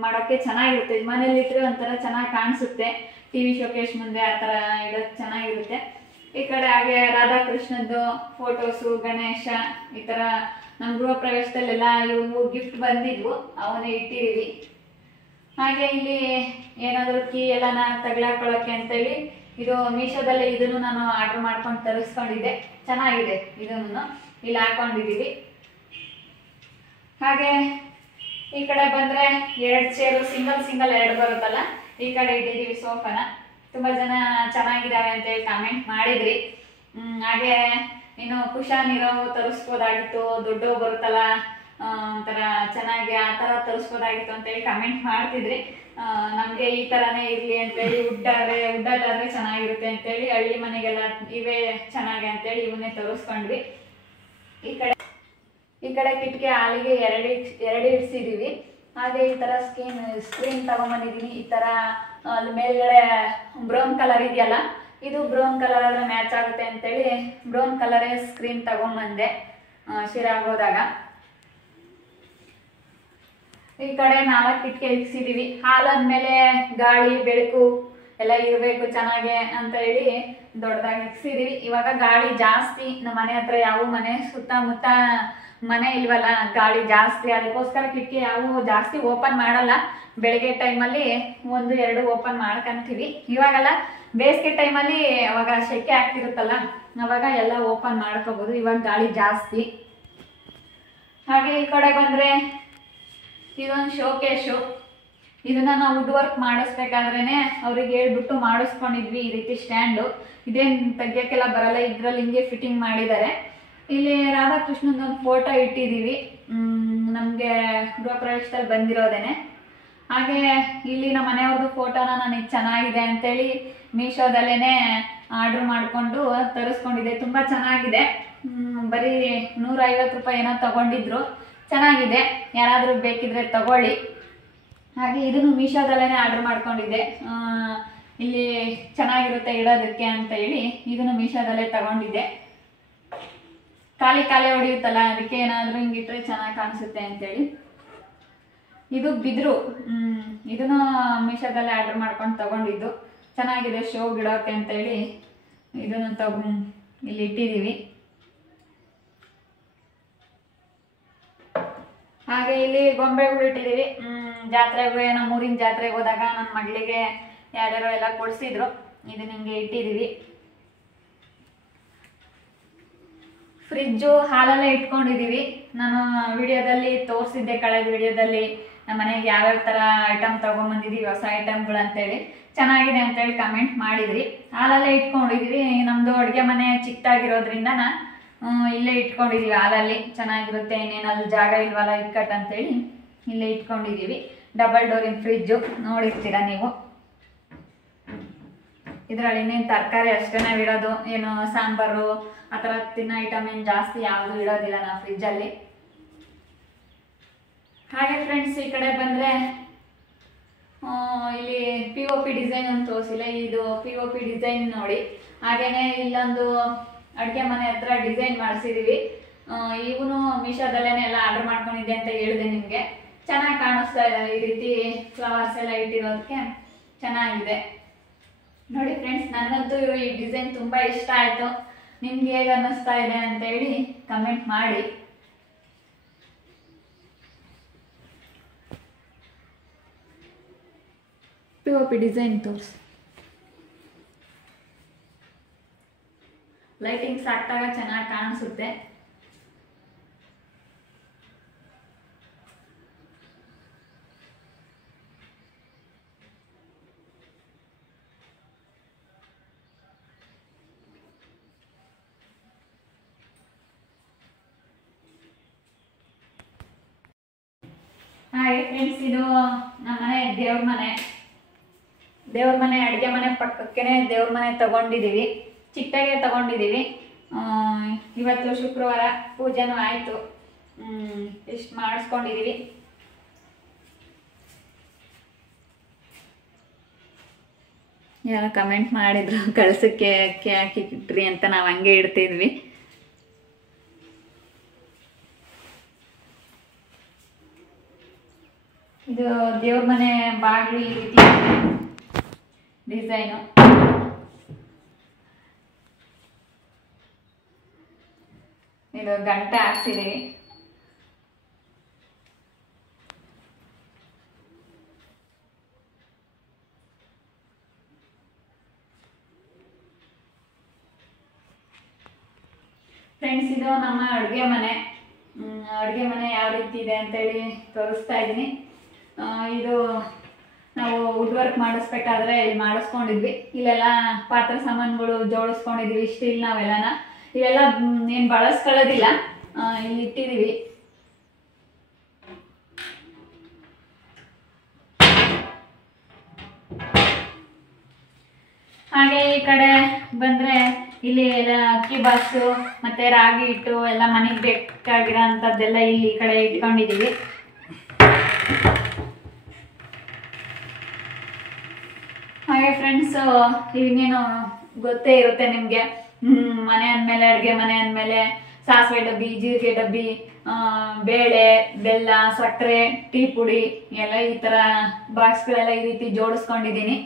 ಮಾಡೋಕ್ಕೆ ಚೆನ್ನಾಗಿರುತ್ತೆ, ಮನೇಲಿ ಇಟ್ಟರೆ ಒಂಥರ ಚೆನ್ನಾಗಿ ಕಾಣಿಸುತ್ತೆ. ಟಿವಿ ಶೋಕೇಶ್ ಮುಂದೆ ಆ ಥರ ಇಡೋಕ್ಕೆ ಚೆನ್ನಾಗಿರುತ್ತೆ. ಈ ಕಡೆ ಹಾಗೆ ರಾಧಾಕೃಷ್ಣದ್ದು ಫೋಟೋಸು, ಗಣೇಶ, ಈ ಥರ ನಮ್ಮ ಗೃಹ ಪ್ರವೇಶದಲ್ಲೆಲ್ಲ ಇವು ಗಿಫ್ಟ್ ಬಂದಿದ್ವು, ಅವನ್ನೇ ಇಟ್ಟಿದ್ದೀವಿ. ಹಾಗೆ ಇಲ್ಲಿ ಏನಾದರೂ ಕೀ ಎಲ್ಲ ತಗಲಾಕೊಳ್ಳೋಕ್ಕೆ ಅಂತೇಳಿ ಇದು ಮೀಶೋದಲ್ಲಿ ಇದನ್ನು ನಾನು ಆರ್ಡರ್ ಮಾಡ್ಕೊಂಡು ತರಿಸ್ಕೊಂಡಿದ್ದೆ, ಚೆನ್ನಾಗಿದೆ. ಇದನ್ನು ಇಲ್ಲಿ ಹಾಕೊಂಡಿದ್ದೀವಿ. ಹಾಗೆ ಈ ಕಡೆ ಬಂದರೆ 2 ಚೇರು ಸಿಂಗಲ್ 2 ಬರುತ್ತಲ್ಲ, ಈ ಕಡೆ ಇಟ್ಟಿದ್ದೀವಿ ಸೋಫಾನ. ತುಂಬ ಜನ ಚೆನ್ನಾಗಿದ್ದಾವೆ ಅಂತೇಳಿ ಕಾಮೆಂಟ್ ಮಾಡಿದ್ರಿ. ಹಾಗೆ ಇನ್ನು ಕುಶನ್ ಇರೋವು ತರಿಸ್ಬೋದಾಗಿತ್ತು, ದೊಡ್ಡವು ಬರುತ್ತಲ್ಲ ಒಂಥರ ಚೆನ್ನಾಗಿ, ಆ ಥರ ತರಿಸ್ಬೋದಾಗಿತ್ತು ಅಂತೇಳಿ ಕಮೆಂಟ್ ಮಾಡ್ತಿದ್ರಿ. ನಮಗೆ ಈ ಥರನೇ ಇರಲಿ ಅಂತೇಳಿ, ವುಡ್ಡಲ್ಲಾದರೆ ಚೆನ್ನಾಗಿರುತ್ತೆ ಅಂತೇಳಿ, ಹಳ್ಳಿ ಮನೆಗೆಲ್ಲ ಇವೇ ಚೆನ್ನಾಗಿ ಅಂತೇಳಿ ಇವನ್ನೇ ತರಿಸ್ಕೊಂಡ್ವಿ. ಈ ಕಡೆ ಕಿಟಕಿ ಹಾಲಿಗೆ 2 ಇಡ್ಸಿದೀವಿ. ಹಾಗೆ ಈ ಥರ ಸ್ಕ್ರೀನ್ ತಗೊಂಬಂದಿದ್ದೀನಿ. ಈ ಥರ ಅಲ್ಲಿ ಮೇಲ್ಗಡೆ ಬ್ರೌನ್ ಕಲರ್ ಇದೆಯಲ್ಲ, ಇದು ಬ್ರೌನ್ ಕಲರ್ ಆದ್ರೆ ಮ್ಯಾಚ್ ಆಗುತ್ತೆ ಅಂತೇಳಿ ಬ್ರೌನ್ ಕಲರೇ ಸ್ಕ್ರೀನ್ ತಗೊಂಬಂದೆ ಶಿರಾಗ್ ಹೋದಾಗ. ಈ ಕಡೆ 4 ಕಿಟಕಿ ಇಕ್ಸಿದೀವಿ. ಹಾಲ್ ಅಂದ್ಮೇಲೆ ಗಾಳಿ ಬೆಳಕು ಎಲ್ಲ ಇರಬೇಕು ಚೆನ್ನಾಗೆ ಅಂತ ಹೇಳಿ ದೊಡ್ಡದಾಗಿ ಇಕ್ಸಿದೀವಿ. ಇವಾಗ ಗಾಳಿ ಜಾಸ್ತಿ, ನಮ್ಮ ಮನೆ ಹತ್ರ ಯಾವ ಮನೆ ಸುತ್ತಮುತ್ತ ಮನೆ ಇಲ್ವಲ್ಲ, ಗಾಳಿ ಜಾಸ್ತಿ, ಅದಕ್ಕೋಸ್ಕರ ಕಿಟಕಿ ಯಾವ ಜಾಸ್ತಿ ಓಪನ್ ಮಾಡಲ್ಲ. ಬೆಳಗ್ಗೆ ಟೈಮಲ್ಲಿ 1-2 ಓಪನ್ ಮಾಡ್ಕೊಂತೀವಿ. ಇವಾಗೆಲ್ಲ ಬೇಸಿಗೆ ಟೈಮಲ್ಲಿ ಅವಾಗ ಸೆಕೆ ಆಗ್ತಿರುತ್ತಲ್ಲ, ಅವಾಗ ಎಲ್ಲ ಓಪನ್ ಮಾಡ್ಕೋಬಹುದು. ಇವಾಗ ಗಾಳಿ ಜಾಸ್ತಿ. ಹಾಗೆ ಈ ಕಡೆ ಬಂದ್ರೆ ಇದೊಂದು ಶೋಕೇಶು. ಇದನ್ನ ನಾವು ವುಡ್ ವರ್ಕ್ ಮಾಡಿಸ್ಬೇಕಾದ್ರೇನೆ ಅವ್ರಿಗೆ ಹೇಳ್ಬಿಟ್ಟು ಮಾಡಿಸ್ಕೊಂಡಿದ್ವಿ. ಈ ರೀತಿ ಸ್ಟ್ಯಾಂಡು ಇದೇನು ತೆಗಿಯೋಕ್ಕೆಲ್ಲ ಬರಲ್ಲ, ಇದ್ರಲ್ಲಿ ಹಿಂಗೆ ಫಿಟ್ಟಿಂಗ್ ಮಾಡಿದ್ದಾರೆ. ಇಲ್ಲಿ ರಾಧಾಕೃಷ್ಣನ ಒಂದು ಫೋಟೋ ಇಟ್ಟಿದ್ದೀವಿ, ನಮಗೆ ಗೃಹ ಪ್ರವೇಶದಲ್ಲಿ ಬಂದಿರೋದೇನೆ. ಹಾಗೆ ಇಲ್ಲಿ ನಮ್ಮ ಮನೆಯವ್ರದ್ದು ಫೋಟೋನ ನನಗೆ ಚೆನ್ನಾಗಿದೆ ಅಂತೇಳಿ ಮೀಶೋದಲ್ಲೇ ಆರ್ಡ್ರ್ ಮಾಡಿಕೊಂಡು ತರಿಸ್ಕೊಂಡಿದ್ದೆ. ತುಂಬ ಚೆನ್ನಾಗಿದೆ. ಬರೀ 150 ರೂಪಾಯಿ ಏನೋ ತಗೊಂಡಿದ್ರು. ಚೆನ್ನಾಗಿದೆ, ಯಾರಾದರೂ ಬೇಕಿದ್ರೆ ತಗೊಳ್ಳಿ. ಹಾಗೆ ಇದನ್ನು ಮೀಶೋದಲ್ಲೇ ಆರ್ಡ್ರ್ ಮಾಡ್ಕೊಂಡಿದ್ದೆ. ಇಲ್ಲಿ ಚೆನ್ನಾಗಿರುತ್ತೆ ಇಡೋದಕ್ಕೆ ಅಂತ ಹೇಳಿ ಇದನ್ನು ಮೀಶೋದಲ್ಲೇ ತಗೊಂಡಿದ್ದೆ. ಖಾಲಿ ಹೊಡೆಯುತ್ತಲ್ಲ, ಅದಕ್ಕೆ ಏನಾದರೂ ಹಿಂಗಿಟ್ರೆ ಚೆನ್ನಾಗಿ ಕಾಣಿಸುತ್ತೆ ಅಂತೇಳಿ. ಇದು ಬಿದ್ರು, ಇದನ್ನು ಮೀಶೋದಲ್ಲೇ ಆರ್ಡ್ರ್ ಮಾಡ್ಕೊಂಡು ತಗೊಂಡಿದ್ದು. ಚೆನ್ನಾಗಿದೆ ಶೋ ಗಿಡೋಕೆ ಅಂತೇಳಿ ಇದನ್ನು ಇಲ್ಲಿ ಇಟ್ಟಿದ್ದೀವಿ. ಹಾಗೆ ಇಲ್ಲಿ ಗೊಂಬೆಗಳು ಇಟ್ಟಿದ್ದೀವಿ. ಜಾತ್ರೆಗೆ, ನಮ್ಮ ಊರಿನ ಜಾತ್ರೆಗೆ ಹೋದಾಗ ನನ್ನ ಮಗಳಿಗೆ ಯಾರ್ಯಾರೋ ಎಲ್ಲ ಕೊಡಿಸಿದ್ರು. ಇದನ್ನ ಹಿಂಗೆ ಇಟ್ಟಿದ್ದೀವಿ. ಫ್ರಿಜ್ಜು ಹಾಲಲ್ಲೇ ಇಟ್ಕೊಂಡಿದ್ದೀವಿ. ನಾನು ವಿಡಿಯೋದಲ್ಲಿ ತೋರಿಸಿದ್ದೆ, ಕಳೆದ ವಿಡಿಯೋದಲ್ಲಿ ನಮ್ಮ ಮನೆಗೆ ಯಾವ್ಯಾವ ಥರ ಐಟಮ್ ತೊಗೊಂಬಂದಿದ್ದೀವಿ, ಹೊಸ ಐಟಮ್ಗಳು ಅಂತೇಳಿ. ಚೆನ್ನಾಗಿದೆ ಅಂತೇಳಿ ಕಮೆಂಟ್ ಮಾಡಿದ್ರಿ. ಹಾಲಲ್ಲೇ ಇಟ್ಕೊಂಡಿದ್ದೀವಿ. ನಮ್ಮದು ಅಡುಗೆ ಮನೆ ಚಿಕ್ಕದಾಗಿರೋದ್ರಿಂದ ಇಲ್ಲೇ ಇಟ್ಕೊಂಡಿದ್ದೀವಿ. ಹಾಲಲ್ಲಿ ಚೆನ್ನಾಗಿರುತ್ತೆ, ಇನ್ನೇನಲ್ಲಿ ಜಾಗ ಇಲ್ವಲ್ಲ ಇಕ್ಕಟ್ಟು ಅಂತೇಳಿ ಇಲ್ಲೇ ಇಟ್ಕೊಂಡಿದ್ದೀವಿ. ಡಬಲ್ ಡೋರಿನ ಫ್ರಿಜ್ಜು ನೋಡಿರ್ತೀರ ನೀವು. ಇದರಲ್ಲಿ ಇನ್ನೇನು ತರಕಾರಿ ಅಷ್ಟೇ ನಾವು ಇಡೋದು, ಏನು ಸಾಂಬಾರು ಆ ಥರ ತಿನ್ನೋ ಐಟಮ್ ಏನು ಜಾಸ್ತಿ ಯಾವುದು ಇಡೋದಿಲ್ಲ ನಾವು ಫ್ರಿಜ್ಜಲ್ಲಿ. ಹಾಗೆ ಫ್ರೆಂಡ್ಸ್, ಈ ಕಡೆ ಬಂದರೆ ಇಲ್ಲಿ POP ಡಿಸೈನ್ ಅಂತ ತೋರಿಸಿಲ್ಲ, ಇದು POP ಡಿಸೈನ್ ನೋಡಿ. ಹಾಗೇನೆ ಇಲ್ಲೊಂದು ಅಡುಗೆ ಮನೆ ಹತ್ರ ಡಿಸೈನ್ ಮಾಡಿಸಿದೀವಿ. ಇವನು ಮೀಶೋದಲ್ಲೇ ಎಲ್ಲ ಆರ್ಡರ್ ಮಾಡ್ಕೊಂಡಿದ್ದೆ ಅಂತ ಹೇಳಿದೆ ನಿಮಗೆ. ಚೆನ್ನಾಗಿ ಕಾಣಿಸ್ತಾ ಇದೆ, ಈ ರೀತಿ ಫ್ಲವರ್ಸ್ ಎಲ್ಲ ಇಟ್ಟಿರೋದಕ್ಕೆ ಚೆನ್ನಾಗಿದೆ ನೋಡಿ ಫ್ರೆಂಡ್ಸ್. ನನಗಂತೂ ಈ ಡಿಸೈನ್ ತುಂಬ ಇಷ್ಟ ಆಯಿತು. ನಿಮ್ಗೆ ಹೇಗೆ ಅನ್ನಿಸ್ತಾ ಇದೆ ಅಂತ ಹೇಳಿ ಕಮೆಂಟ್ ಮಾಡಿ. POP ಡಿಸೈನ್ ತೋರಿಸಿ. ಲೈಟಿಂಗ್ಸ್ ಹಾಕ್ದಾಗ ಚೆನ್ನಾಗಿ ಕಾಣಿಸುತ್ತೆ. ಹಾಗೆ ಫ್ರೆಂಡ್ಸ್, ಇದು ನಮ್ಮ ಮನೆ ದೇವ್ರ ಮನೆ ಅಡುಗೆ ಮನೆ ಪಕ್ಕಕ್ಕೇನೆ ದೇವ್ರ ಮನೆ ತಗೊಂಡಿದ್ದೀವಿ. ಚಿಕ್ಕದಾಗೆ ತಗೊಂಡಿದ್ದೀವಿ. ಇವತ್ತು ಶುಕ್ರವಾರ ಪೂಜೆನೂ ಆಯಿತು. ಇಷ್ಟು ಮಾಡಿಸ್ಕೊಂಡಿದ್ದೀವಿ. ಯಾರೋ ಕಮೆಂಟ್ ಮಾಡಿದ್ರು ಕಳಸಕ್ಕೆ ಅಕ್ಕಿ ಹಾಕಿಟ್ರಿ ಅಂತ, ನಾವು ಹಂಗೆ ಇಡ್ತಿದ್ವಿ. ಇದು ದೇವ್ರ ಮನೆ ಬಾಗಿಲು ಈ ರೀತಿ ಡಿಸೈನು. ಇದು ಗಂಟೆ ಹಾಕ್ಸಿದೀವಿ. ಫ್ರೆಂಡ್ಸ್, ಇದು ನಮ್ಮ ಅಡುಗೆ ಮನೆ. ಯಾವ ರೀತಿ ಇದೆ ಅಂತೇಳಿ ತೋರಿಸ್ತಾ ಇದ್ದೀನಿ. ಇದು ನಾವು ವುಡ್ ವರ್ಕ್ ಮಾಡಿಸ್ಬೇಕಾದ್ರೆ ಇಲ್ಲಿ ಮಾಡಿಸ್ಕೊಂಡಿದ್ವಿ. ಇಲ್ಲೆಲ್ಲ ಪಾತ್ರೆ ಸಾಮಾನುಗಳು ಜೋಡಿಸ್ಕೊಂಡಿದ್ವಿ. ಸ್ಟೀಲ್ ನಾವೆಲ್ಲನ ಇವೆಲ್ಲ ಏನು ಬಳಸ್ಕೊಳ್ಳೋದಿಲ್ಲ, ಇಲ್ಲಿ ಇಟ್ಟಿದ್ದೀವಿ. ಹಾಗೆ ಈ ಕಡೆ ಬಂದರೆ ಇಲ್ಲಿ ಎಲ್ಲ ಅಕ್ಕಿ ಬಾಕ್ಸು ಮತ್ತು ರಾಗಿ ಹಿಟ್ಟು ಎಲ್ಲ ಮನೆಗೆ ಬೇಕಾಗಿರೋ ಅಂಥದ್ದೆಲ್ಲ ಇಲ್ಲಿ ಈ ಕಡೆ ಇಟ್ಕೊಂಡಿದ್ದೀವಿ. ಹಾಗೆ ಫ್ರೆಂಡ್ಸ್, ಇನ್ನೇನು ಗೊತ್ತೇ ಇರುತ್ತೆ ನಿಮ್ಗೆ. ಮನೆ ಅಂದ್ಮೇಲೆ ಅಡುಗೆ ಮನೆ ಅಂದ್ಮೇಲೆ ಸಾಸಿವೆ ಡಬ್ಬಿ, ಜೀರಿಗೆ ಡಬ್ಬಿ, ಬೇಳೆ, ಬೆಲ್ಲ, ಸಕ್ಕರೆ, ಟೀ ಪುಡಿ ಎಲ್ಲ ಈ ತರ ಬಾಕ್ಸ್ಗಳೆಲ್ಲ ಈ ರೀತಿ ಜೋಡಿಸ್ಕೊಂಡಿದ್ದೀನಿ.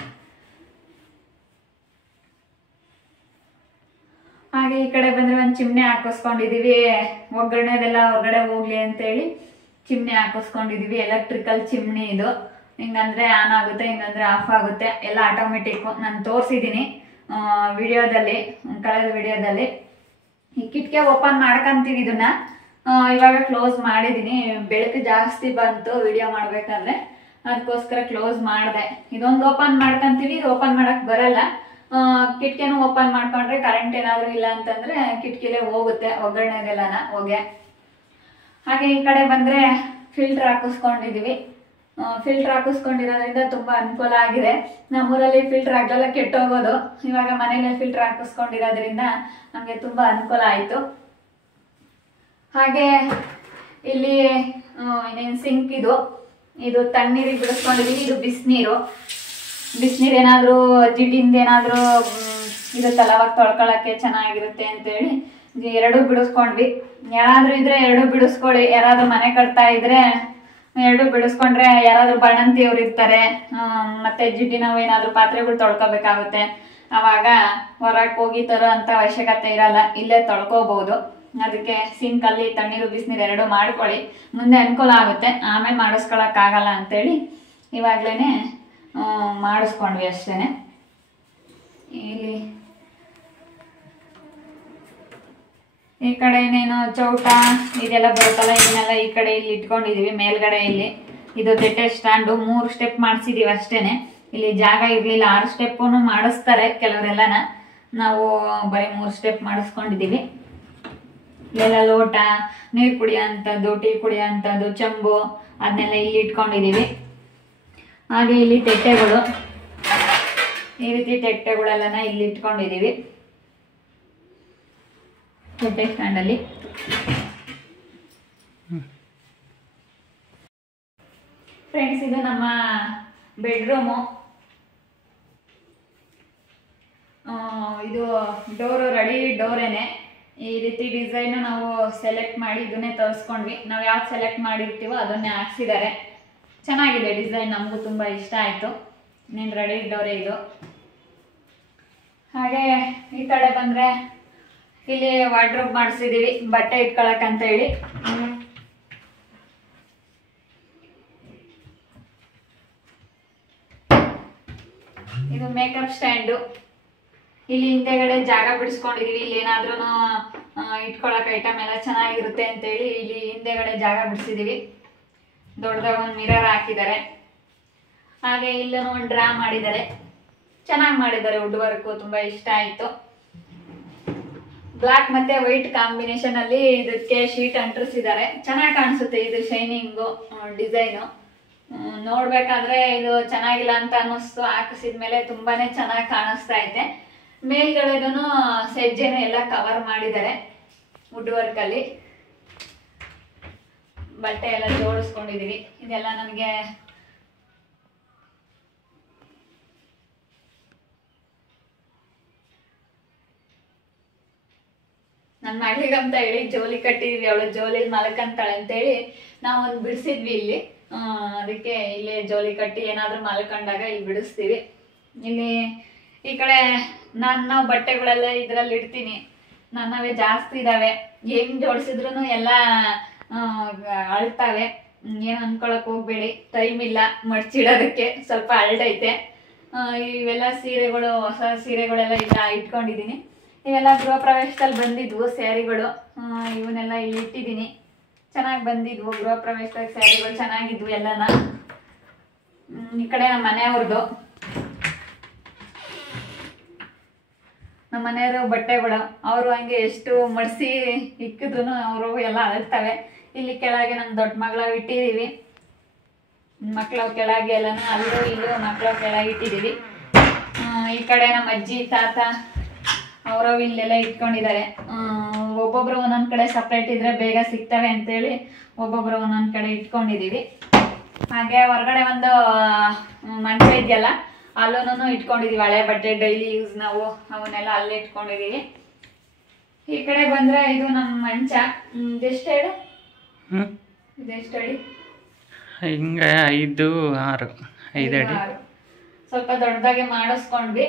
ಹಾಗೆ ಈ ಕಡೆ ಬಂದ್ರೆ ಒಂದು ಚಿಮ್ನೆ ಹಾಕಿಸ್ಕೊಂಡಿದೀವಿ. ಒಗ್ಗರಣೆದೆಲ್ಲ ಹೊರಗಡೆ ಹೋಗ್ಲಿ ಅಂತೇಳಿ ಚಿಮ್ನೆ ಹಾಕಿಸ್ಕೊಂಡಿದೀವಿ. ಎಲೆಕ್ಟ್ರಿಕಲ್ ಚಿಮ್ನಿ ಇದು. ಹಿಂಗಂದ್ರೆ ಆನ್ ಆಗುತ್ತೆ, ಹಿಂಗಂದ್ರೆ ಆಫ್ ಆಗುತ್ತೆ, ಎಲ್ಲ ಆಟೋಮೆಟಿಕ್. ನಾನು ತೋರಿಸಿದ್ದೀನಿ ವಿಡಿಯೋದಲ್ಲಿ, ಕಳೆದ ವಿಡಿಯೋದಲ್ಲಿ. ಈ ಕಿಟಕಿ ಓಪನ್ ಮಾಡ್ಕೊಂತೀವಿ ಇದನ್ನ. ಇವಾಗ ಕ್ಲೋಸ್ ಮಾಡಿದ್ದೀನಿ. ಬೆಳಕು ಜಾಸ್ತಿ ಬಂತು ವಿಡಿಯೋ ಮಾಡ್ಬೇಕಾದ್ರೆ, ಅದಕ್ಕೋಸ್ಕರ ಕ್ಲೋಸ್ ಮಾಡಿದೆ. ಇದೊಂದು ಓಪನ್ ಮಾಡ್ಕೊಂತೀವಿ, ಇದು ಓಪನ್ ಮಾಡಕ್ ಬರಲ್ಲ. ಕಿಟಕಿನೂ ಓಪನ್ ಮಾಡ್ಕೊಂಡ್ರೆ ಕರೆಂಟ್ ಏನಾದ್ರು ಇಲ್ಲ ಅಂತಂದ್ರೆ ಕಿಟಕಿಲೇ ಹೋಗುತ್ತೆ ಒಗ್ಗರಣೆಗೆಲ್ಲನ ಹೊಗೆ. ಹಾಗೆ ಈ ಕಡೆ ಬಂದ್ರೆ ಫಿಲ್ಟರ್ ಹಾಕಿಸ್ಕೊಂಡಿದೀವಿ. ಫಿಲ್ಟರ್ ಹಾಕಿಸ್ಕೊಂಡಿರೋದ್ರಿಂದ ತುಂಬಾ ಅನುಕೂಲ ಆಗಿದೆ. ನಮ್ಮೂರಲ್ಲಿ ಫಿಲ್ಟರ್ ಆಗಲೆಲ್ಲ ಕೆಟ್ಟೋಗೋದು. ಇವಾಗ ಮನೇಲೆ ಫಿಲ್ಟರ್ ಹಾಕಿಸ್ಕೊಂಡಿರೋದ್ರಿಂದ ನಮಗೆ ತುಂಬಾ ಅನುಕೂಲ ಆಯ್ತು. ಹಾಗೆ ಇಲ್ಲಿ ಇನ್ನೇನು ಸಿಂಕ್ ಇದು ತಣ್ಣೀರಿಗೆ ಬಿಡಿಸ್ಕೊಂಡಿದೀವಿ. ಇದು ಬಿಸಿನೀರು ಏನಾದ್ರು ಜಿಡ್ಡಿಂದ ಏನಾದ್ರು ಇರುತ್ತಲ್ಲ ಅವಾಗ ತೊಳ್ಕೊಳಕ್ಕೆ ಚೆನ್ನಾಗಿರುತ್ತೆ ಅಂತೇಳಿ ಎರಡು ಬಿಡಿಸ್ಕೊಂಡ್ವಿ. ಯಾರಾದ್ರೂ ಇದ್ರೆ ಎರಡು ಬಿಡಿಸ್ಕೊಳ್ಳಿ. ಯಾರಾದ್ರೂ ಮನೆ ಕಟ್ತಾ ಇದ್ರೆ ಎರಡು ಬಿಡಿಸ್ಕೊಂಡ್ರೆ ಯಾರಾದ್ರೂ ಬಾಣಂತಿಯವ್ರು ಇರ್ತಾರೆ, ಮತ್ತೆ ಜಿಡ್ಡಿನವು ಏನಾದ್ರು ಪಾತ್ರೆಗಳು ತೊಳ್ಕೊಬೇಕಾಗುತ್ತೆ. ಅವಾಗ ಹೊರಗೆ ಹೋಗಿ ತರೋ ಅಂತ ಅವಶ್ಯಕತೆ ಇರಲ್ಲ, ಇಲ್ಲೇ ತೊಳ್ಕೋಬಹುದು. ಅದಕ್ಕೆ ಸಿಂಕ್ ಅಲ್ಲಿ ತಣ್ಣೀರು ಬಿಸಿನೀರು ಎರಡು ಮಾಡ್ಕೊಳ್ಳಿ, ಮುಂದೆ ಅನುಕೂಲ ಆಗುತ್ತೆ. ಆಮೇಲೆ ಮಾಡಿಸ್ಕೊಳಕ್ ಆಗಲ್ಲ ಅಂತೇಳಿ ಇವಾಗ್ಲೇನೆ ಮಾಡಿಸ್ಕೊಂಡ್ವಿ ಅಷ್ಟೇನೆ. ಇಲ್ಲಿ ಈ ಕಡೆ ಏನೇನು ಚೌಟ ಇದೆಲ್ಲ ಬರುತ್ತಲ್ಲ, ಇದನ್ನೆಲ್ಲ ಈ ಕಡೆ ಇಲ್ಲಿ ಇಟ್ಕೊಂಡಿದೀವಿ. ಮೇಲ್ಗಡೆ ಇಲ್ಲಿ ಇದು ತೆಟ್ಟೆ ಸ್ಟ್ಯಾಂಡು 3 ಸ್ಟೆಪ್ ಮಾಡಿಸಿದೀವಿ ಅಷ್ಟೇನೆ. ಇಲ್ಲಿ ಜಾಗ ಇರ್ಲಿಲ್ಲ, 6 ಸ್ಟೆಪ್ ಮಾಡಿಸ್ತಾರೆ ಕೆಲವರೆಲ್ಲನ. ನಾವು ಬರೀ 3 ಸ್ಟೆಪ್ ಮಾಡಿಸ್ಕೊಂಡಿದೀವಿ. ಇಲ್ಲೆಲ್ಲ ಲೋಟ, ನೀರು ಕುಡಿಯೋಂಥದ್ದು, ಟೀ ಕುಡಿಯೋಂಥದ್ದು, ಚಂಬು ಅದನ್ನೆಲ್ಲ ಇಲ್ಲಿ ಇಟ್ಕೊಂಡಿದೀವಿ. ಹಾಗೆ ಇಲ್ಲಿ ತೆಟ್ಟೆಗಳು, ಈ ರೀತಿ ತೆಟ್ಟೆಗಳೆಲ್ಲನ ಇಲ್ಲಿ ಇಟ್ಕೊಂಡಿದೀವಿ ತೆಟ್ಟೆ ಸ್ಟ್ಯಾಂಡಲ್ಲಿ. ಫ್ರೆಂಡ್ಸ್, ಇದು ನಮ್ಮ ಬೆಡ್ರೂಮು. ಇದು ಡೋರು ರೆಡಿ ಡೋರೇನೆ. ಈ ರೀತಿ ಡಿಸೈನ್ ನಾವು ಸೆಲೆಕ್ಟ್ ಮಾಡಿ ಇದನ್ನೇ ತರಿಸ್ಕೊಂಡ್ವಿ. ನಾವು ಯಾವ್ದು ಸೆಲೆಕ್ಟ್ ಮಾಡಿರ್ತೀವೋ ಅದನ್ನೇ ಹಾಕ್ಸಿದ್ದಾರೆ. ಚೆನ್ನಾಗಿದೆ ಡಿಸೈನ್, ನಮಗೂ ತುಂಬ ಇಷ್ಟ ಆಯಿತು. ನೀನು ರೆಡಿ ಡೋರೆ ಇದು. ಹಾಗೆ ಈ ಕಡೆ ಬಂದರೆ ಇಲ್ಲಿ ವಾರ್ಡ್ರೋಬ್ ಮಾಡಿಸಿದ್ದೀವಿ ಬಟ್ಟೆ ಇಟ್ಕೊಳಕ್ಕಂತ ಹೇಳಿ. ಇದು ಮೇಕಪ್ ಸ್ಟ್ಯಾಂಡು. ಇಲ್ಲಿ ಹಿಂದೆಗಡೆ ಜಾಗ ಬಿಡಿಸ್ಕೊಂಡಿದೀವಿ. ಇಲ್ಲಿ ಏನಾದ್ರೂ ಇಟ್ಕೊಳಕ್ ಐಟಮ್ ಎಲ್ಲ ಚೆನ್ನಾಗಿರುತ್ತೆ ಅಂತೇಳಿ ಇಲ್ಲಿ ಹಿಂದೆಗಡೆ ಜಾಗ ಬಿಡಿಸಿದೀವಿ. ದೊಡ್ಡದಾಗ ಒಂದು ಮಿರರ್ ಹಾಕಿದ್ದಾರೆ. ಹಾಗೆ ಇಲ್ಲೂ ಒಂದು ಡ್ರಾ ಮಾಡಿದ್ದಾರೆ. ಚೆನ್ನಾಗಿ ಮಾಡಿದ್ದಾರೆ, ವುಡ್ ವರ್ಕು ತುಂಬಾ ಇಷ್ಟ ಆಯ್ತು. ಬ್ಲಾಕ್ ಮತ್ತೆ ವೈಟ್ ಕಾಂಬಿನೇಷನ್ ಅಲ್ಲಿ ಇದಕ್ಕೆ ಶೀಟ್ ಅಂಟಿಸಿದ್ದಾರೆ. ಚೆನ್ನಾಗಿ ಕಾಣಿಸುತ್ತೆ. ಇದು ಶೈನಿಂಗು ಡಿಸೈನು ನೋಡ್ಬೇಕಾದ್ರೆ ಇದು ಚೆನ್ನಾಗಿಲ್ಲ ಅಂತ ಅನ್ನಿಸ್ತು. ಹಾಕಿಸಿದ್ಮೇಲೆ ತುಂಬಾನೇ ಚೆನ್ನಾಗಿ ಕಾಣಿಸ್ತಾ ಇದೆ. ಮೇಲ್ಗಡೆದೂ ಸಜ್ಜೆನ ಎಲ್ಲ ಕವರ್ ಮಾಡಿದ್ದಾರೆ ವುಡ್ ವರ್ಕ್ ಅಲ್ಲಿ. ಬಟ್ಟೆ ಎಲ್ಲ ಜೋಡಿಸ್ಕೊಂಡಿದೀವಿ. ಇದೆಲ್ಲ ನನಗೆ ನನ್ನ ಮಗಳಿಗಂತ ಹೇಳಿ ಜೋಲಿ ಕಟ್ಟಿದ್ವಿ. ಅವಳು ಜೋಲಿ ಮಲ್ಕಂತಾಳೆ ಅಂತೇಳಿ ನಾವೊಂದು ಬಿಡಿಸಿದ್ವಿ ಇಲ್ಲಿ. ಅದಕ್ಕೆ ಇಲ್ಲಿ ಜೋಲಿ ಕಟ್ಟಿ ಏನಾದ್ರೂ ಮಲ್ಕೊಂಡಾಗ ಇಲ್ಲಿ ಬಿಡಿಸ್ತೀವಿ. ಇಲ್ಲಿ ಈ ಕಡೆ ನಾವು ಬಟ್ಟೆಗಳೆಲ್ಲ ಇದ್ರಲ್ಲಿ ಇಡ್ತೀನಿ. ನನ್ನವೇ ಜಾಸ್ತಿ ಇದಾವೆ. ಹೆಂಗ್ ಜೋಡಿಸಿದ್ರು ಎಲ್ಲ ಅಳ್ತಾವೆ. ಏನು ಅನ್ಕೊಳಕ್ ಹೋಗ್ಬೇಡಿ, ಟೈಮ್ ಇಲ್ಲ ಮಡ್ಚಿಡೋದಕ್ಕೆ, ಸ್ವಲ್ಪ ಅಳ್ದೈತೆ. ಇವೆಲ್ಲ ಸೀರೆಗಳು, ಹೊಸ ಸೀರೆಗಳೆಲ್ಲ ಇಟ್ಕೊಂಡಿದ್ದೀನಿ. ಇವೆಲ್ಲ ಗೃಹ ಪ್ರವೇಶದಲ್ಲಿ ಬಂದಿದ್ವು ಸ್ಯಾರಿಗಳು. ಇವನ್ನೆಲ್ಲ ಇಲ್ಲಿ ಇಟ್ಟಿದ್ದೀನಿ. ಚೆನ್ನಾಗಿ ಬಂದಿದ್ವು ಗೃಹ ಪ್ರವೇಶದಾಗ ಸ್ಯಾರಿಗಳು, ಚೆನ್ನಾಗಿದ್ವು ಎಲ್ಲನ. ಈ ಕಡೆ ನಮ್ಮ ಮನೆಯವ್ರದ್ದು, ನಮ್ಮ ಮನೆಯವ್ರ ಬಟ್ಟೆಗಳು. ಅವರು ಹಂಗೆ ಎಷ್ಟು ಮಡಿಸಿ ಇಕ್ಕಿದ್ರು ಅವರು ಎಲ್ಲ ಅಳ್ತವೆ. ಇಲ್ಲಿ ಕೆಳಗೆ ನಮ್ಮ ದೊಡ್ಡ ಮಗಳ ಇಟ್ಟಿದ್ದೀವಿ. ಮಕ್ಕಳ ಕೆಳಗೆ ಎಲ್ಲನೂ ಅಲ್ಲೂ ಇಲ್ಲೂ ಮಕ್ಕಳ ಕೆಳಗೆ ಇಟ್ಟಿದ್ದೀವಿ. ಈ ಕಡೆ ನಮ್ಮ ಅಜ್ಜಿ ತಾತ ಅವರು ಇಲ್ಲೆಲ್ಲ ಇಟ್ಕೊಂಡಿದ್ದಾರೆ. ಒಬ್ಬೊಬ್ರು ಒಂದೊಂದ್ ಕಡೆ ಸಪ್ರೇಟ್ ಇದ್ರೆ ಬೇಗ ಸಿಗ್ತವೆ ಅಂತೇಳಿ ಒಬ್ಬೊಬ್ರು ಒಂದೊಂದ್ ಕಡೆ ಇಟ್ಕೊಂಡಿದೀವಿ. ಹಾಗೆ ಹೊರಗಡೆ ಒಂದು ಮಂಚ ಇದೆಯಲ್ಲ, ಅಲ್ಲೂ ಇಟ್ಕೊಂಡಿದೀವಿ, ಹಳೆ ಬಟ್ಟೆ ಡೈಲಿ ಯೂಸ್ ನಾವು ಅವನ್ನೆಲ್ಲ ಅಲ್ಲೇ ಇಟ್ಕೊಂಡಿದೀವಿ. ಈ ಕಡೆ ಬಂದ್ರೆ ಇದು ನಮ್ಮ ಮಂಚ. ಇದೆಷ್ಟು ಹೇಳು, ಇದೆಷ್ಟು ಅಡಿ? ಹಿಂಗೆ 5, 6, 5 ಅಡಿ. ಸ್ವಲ್ಪ ದೊಡ್ಡದಾಗೆ ಮಾಡಿಸ್ಕೊಂಡ್ವಿ.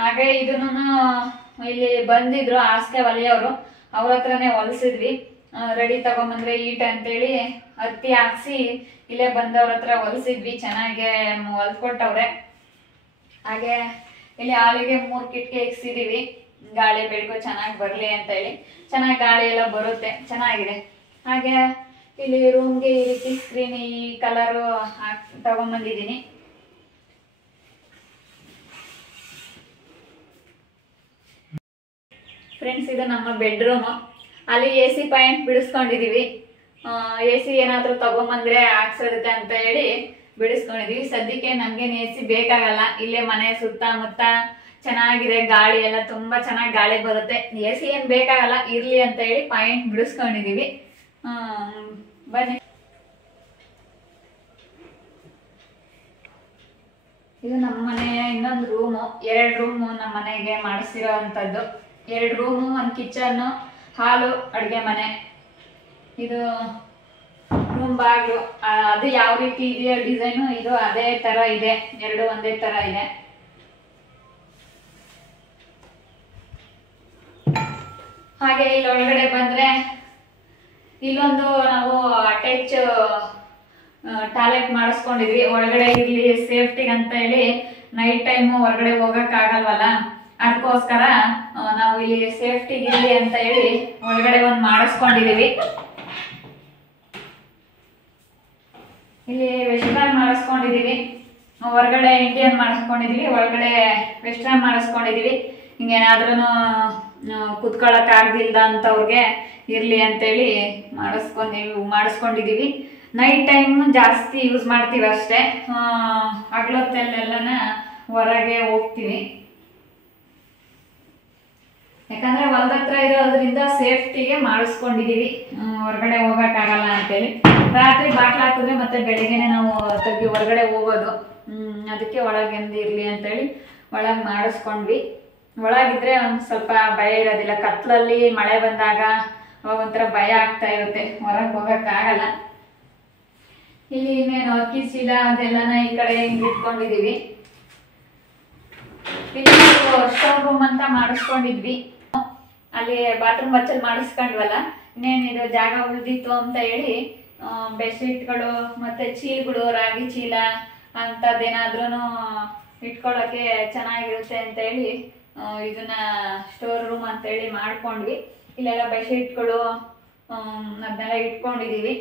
ಹಾಗೆ ಇದನ್ನು ಇಲ್ಲಿ ಬಂದಿದ್ರು ಹಾಸಿಗೆ ಹೊಲಿಯೋರು, ಅವ್ರ ಹತ್ರನೇ ಹೊಲಿಸಿದ್ವಿ. ರೆಡಿ ತಗೊಂಬಂದ್ರೆ ಈಟ್ ಅಂತೇಳಿ ಹತ್ತಿ ಹಾಕ್ಸಿ ಇಲ್ಲೇ ಬಂದವ್ರ ಹತ್ರ ಹೊಲಿಸಿದ್ವಿ. ಚೆನ್ನಾಗೆ ಹೊಲ್ಕೊಟ್ಟವ್ರೆ. ಹಾಗೆ ಇಲ್ಲಿ ಹಾಲಿಗೆ 3 ಕಿಟಕಿ ಇಕ್ಸಿದೀವಿ, ಗಾಳಿ ಬೆಳಕು ಚೆನ್ನಾಗಿ ಬರ್ಲಿ ಅಂತ ಹೇಳಿ. ಚೆನ್ನಾಗಿ ಗಾಳಿ ಎಲ್ಲ ಬರುತ್ತೆ, ಚೆನ್ನಾಗಿದೆ. ಹಾಗೆ ಇಲ್ಲಿ ರೂಮ್ಗೆ ಈ ರೀತಿ ಸ್ಕ್ರೀನ್ ಈ ಕಲರು ತಗೊಂಬಂದಿದ್ದೀನಿ. ಫ್ರೆಂಡ್ಸ್, ಇದು ನಮ್ಮ ಬೆಡ್ರೂಮ್. ಅಲ್ಲಿ AC ಪಾಯಿಂಟ್ ಬಿಡಿಸ್ಕೊಂಡಿದೀವಿ. AC ಏನಾದ್ರೂ ತಗೊಂಬಂದ್ರೆ ಹಾಕ್ಸಿರುತ್ತೆ ಅಂತ ಹೇಳಿ ಬಿಡಿಸ್ಕೊಂಡಿದೀವಿ. ಸದ್ಯಕ್ಕೆ ನಮ್ಗೇನು AC ಬೇಕಾಗಲ್ಲ. ಇಲ್ಲೇ ಮನೆ ಸುತ್ತಮುತ್ತ ಚೆನ್ನಾಗಿದೆ, ಗಾಳಿ ಎಲ್ಲ ತುಂಬಾ ಚೆನ್ನಾಗಿ ಗಾಳಿ ಬರುತ್ತೆ. AC ಏನ್ ಬೇಕಾಗಲ್ಲ, ಇರ್ಲಿ ಅಂತ ಹೇಳಿ ಪಾಯಿಂಟ್ ಬಿಡಿಸ್ಕೊಂಡಿದೀವಿ. ಬನ್ನಿ, ಇದು ನಮ್ಮ ಮನೆಯ ಇನ್ನೊಂದು ರೂಮು. 2 ರೂಮು ನಮ್ಮ ಮನೆಗೆ ಮಾಡಿಸಿರೋ ಅಂಥದ್ದು. 2 ರೂಮು, 1 ಕಿಚನ್, ಹಾಲು, ಅಡುಗೆ ಮನೆ. ಇದು ರೂಮ್ ಬಾಗಿಲು. ಅದು ಯಾವ ರೀತಿ ಇದೆಯೋ ಡಿಸೈನು ಇದು ಅದೇ ತರ ಇದೆ, 2 ಒಂದೇ ತರ ಇದೆ. ಹಾಗೆ ಇಲ್ಲಿ ಒಳಗಡೆ ಬಂದ್ರೆ ಇಲ್ಲೊಂದು ನಾವು ಅಟ್ಯಾಚ್ ಟಾಯ್ಲೆಟ್ ಮಾಡಿಸ್ಕೊಂಡಿದ್ವಿ. ಒಳಗಡೆ ಇರ್ಲಿ ಸೇಫ್ಟಿಗೆ ಅಂತ ಹೇಳಿ, ನೈಟ್ ಟೈಮು ಹೊರಗಡೆ ಹೋಗಕ್ ಆಗಲ್ವಲ್ಲ, ಅದಕ್ಕೋಸ್ಕರ ನಾವು ಇಲ್ಲಿ ಸೇಫ್ಟಿಗೆ ಇರ್ಲಿ ಅಂತ ಹೇಳಿ ಒಳಗಡೆ ಒಂದು ಮಾಡಿಸ್ಕೊಂಡಿದೀವಿ. ಇಲ್ಲಿ ವೆಸ್ಟರ್ನ್ ಮಾಡಿಸ್ಕೊಂಡಿದೀವಿ, ಹೊರಗಡೆ ಇಂಡಿಯನ್ ಮಾಡಿಸ್ಕೊಂಡಿದೀವಿ, ಒಳಗಡೆ ವೆಸ್ಟರ್ನ್ ಮಾಡಿಸ್ಕೊಂಡಿದೀವಿ. ಹಿಂಗೇನಾದ್ರೂ ಕುತ್ಕೊಳಕ್ ಆಗ್ದಿಲ್ದ ಅಂತವ್ರಿಗೆ ಇರ್ಲಿ ಅಂತೇಳಿ ಮಾಡಿಸ್ಕೊಂಡಿದೀವಿ. ನೈಟ್ ಟೈಮ್ ಜಾಸ್ತಿ ಯೂಸ್ ಮಾಡ್ತೀವಿ ಅಷ್ಟೇ, ಹಗಲೊತ್ತೆಲ್ಲೆಲ್ಲನ ಹೊರಗೆ ಹೋಗ್ತೀವಿ. ಯಾಕಂದ್ರೆ ಹೊಲದ ಹತ್ರ ಇರೋದ್ರಿಂದ ಸೇಫ್ಟಿಗೆ ಮಾಡಿಸ್ಕೊಂಡಿದೀವಿ, ಹೊರಗಡೆ ಹೋಗಕ್ ಆಗಲ್ಲ ಅಂತೇಳಿ. ರಾತ್ರಿ ಬಾಟ್ಲು ಹಾಕಿದ್ರೆ ಮತ್ತೆ ಬೆಳಿಗ್ಗೆನೆ ನಾವು ತೆಗಿ ಹೊರಗಡೆ ಹೋಗೋದು, ಅದಕ್ಕೆ ಒಳಗೆಂದು ಇರ್ಲಿ ಅಂತೇಳಿ ಒಳಗೆ ಮಾಡಿಸ್ಕೊಂಡ್ವಿ. ಒಳಗಿದ್ರೆ ಒಂದು ಸ್ವಲ್ಪ ಭಯ ಇರೋದಿಲ್ಲ. ಕತ್ಲಲ್ಲಿ ಮಳೆ ಬಂದಾಗ ಅವಾಗ ಒಂಥರ ಭಯ ಆಗ್ತಾ ಇರುತ್ತೆ, ಹೊರಗೆ ಹೋಗಕ್ ಆಗಲ್ಲ. ಇಲ್ಲಿ ಇನ್ನೇನು ಅಕ್ಕಿ ಚೀಲ ಅದೆಲ್ಲನ ಈ ಕಡೆ ಹಿಂಗ್ ಇಟ್ಕೊಂಡಿದೀವಿ. ಇಲ್ಲಿ ಸ್ಟೋರ್ ರೂಮ್ ಅಂತ ಮಾಡಿಸ್ಕೊಂಡಿದ್ವಿ. ಅಲ್ಲಿ ಬಾತ್ರೂಮ್ ಬಚ್ಚಲ್ ಮಾಡಿಸ್ಕೊಂಡ್ವಲ್ಲ, ಇನ್ನೇನಿದು ಜಾಗ ಉಳಿದಿತ್ತು ಅಂತ ಹೇಳಿ ಬೆಡ್ಶೀಟ್ಗಳು ಮತ್ತೆ ಚೀಲಗಳು, ರಾಗಿ ಚೀಲ ಅಂತದೇನಾದ್ರೂ ಇಟ್ಕೊಳ್ಳೋಕೆ ಚೆನ್ನಾಗಿರುತ್ತೆ ಅಂತ ಹೇಳಿ ಇದನ್ನ ಸ್ಟೋರ್ ರೂಮ್ ಅಂತ ಹೇಳಿ ಮಾಡ್ಕೊಂಡ್ವಿ. ಇಲ್ಲೆಲ್ಲ ಬೆಡ್ಶೀಟ್ಗಳು ಅದನ್ನೆಲ್ಲ ಇಟ್ಕೊಂಡಿದೀವಿ.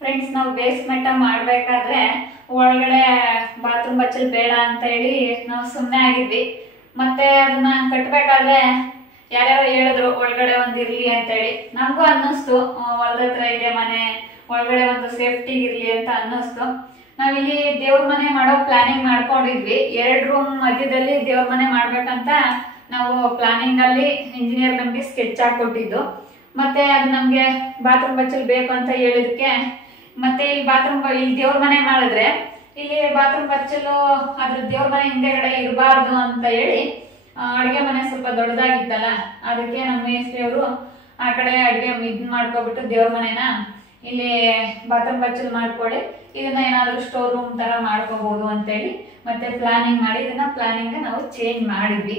ಫ್ರೆಂಡ್ಸ್, ನಾವು ಬೇಸ್ಮೆಂಟ್ ಮಾಡ್ಬೇಕಾದ್ರೆ ಒಳಗಡೆ ಬಾತ್ರೂಮ್ ಬಚ್ಚಲ್ ಬೇಡ ಅಂತ ಹೇಳಿ ನಾವು ಸುಮ್ಮನೆ ಆಗಿದ್ವಿ. ಮತ್ತೆ ಅದನ್ನ ಕಟ್ಬೇಕಾದ್ರೆ ಯಾರ್ಯಾರು ಹೇಳಿದ್ರು ಒಳಗಡೆ ಒಂದ್ ಇರ್ಲಿ ಅಂತ ಹೇಳಿ. ನಮಗೂ ಅನ್ನಿಸ್ತು, ಹೊಲದ ಹತ್ರ ಇದೆ ಮನೆ, ಒಳಗಡೆ ಒಂದು ಸೇಫ್ಟಿ ಇರ್ಲಿ ಅಂತ ಅನ್ನಿಸ್ತು. ನಾವಿಲ್ಲಿ ದೇವ್ರ ಮನೆ ಮಾಡೋ ಪ್ಲಾನಿಂಗ್ ಮಾಡ್ಕೊಂಡಿದ್ವಿ. 2 ರೂಮ್ ಮಧ್ಯದಲ್ಲಿ ದೇವ್ರ ಮನೆ ಮಾಡ್ಬೇಕಂತ ನಾವು ಪ್ಲಾನಿಂಗ್ ಅಲ್ಲಿ ಇಂಜಿನಿಯರ್ ನಮ್ಗೆ ಸ್ಕೆಚ್ ಹಾಕೊಟ್ಟಿದ್ದು. ಮತ್ತೆ ಅದು ನಮ್ಗೆ ಬಾತ್ರೂಮ್ ಬಚ್ಚಲ್ ಬೇಕು ಅಂತ ಹೇಳಿದಕ್ಕೆ ಮತ್ತೆ ಇಲ್ಲಿ ದೇವ್ರ ಮನೆ ಮಾಡಿದ್ರೆ ಇಲ್ಲಿ ಬಾತ್ರೂಮ್ ಬಚ್ಚಲು ಅದ್ರ ದೇವ್ರ ಮನೆ ಹಿಂದೆಗಡೆ ಇರಬಾರ್ದು ಅಂತ ಹೇಳಿ ಅಡುಗೆ ಮನೆ ಸ್ವಲ್ಪ ದೊಡ್ಡದಾಗಿತ್ತಲ್ಲ, ಅದಕ್ಕೆ ನಮ್ಮ ಮೇಸ್ತ್ರಿ ಅವರು ಆ ಕಡೆ ಅಡುಗೆ ಮಾಡ್ಕೊಬಿಟ್ಟು ದೇವ್ರ ಮನೆನ ಇಲ್ಲಿ ಬಾತ್ರೂಮ್ ಬಚ್ಚಲ್ ಮಾಡ್ಕೊಳ್ಳಿ, ಇದನ್ನ ಏನಾದ್ರು ಸ್ಟೋರ್ ರೂಮ್ ತರ ಮಾಡ್ಕೋಬಹುದು ಅಂತೇಳಿ ಮತ್ತೆ ಪ್ಲಾನಿಂಗ್ ಮಾಡಿ ಇದನ್ನ ನಾವು ಚೇಂಜ್ ಮಾಡಿದ್ವಿ.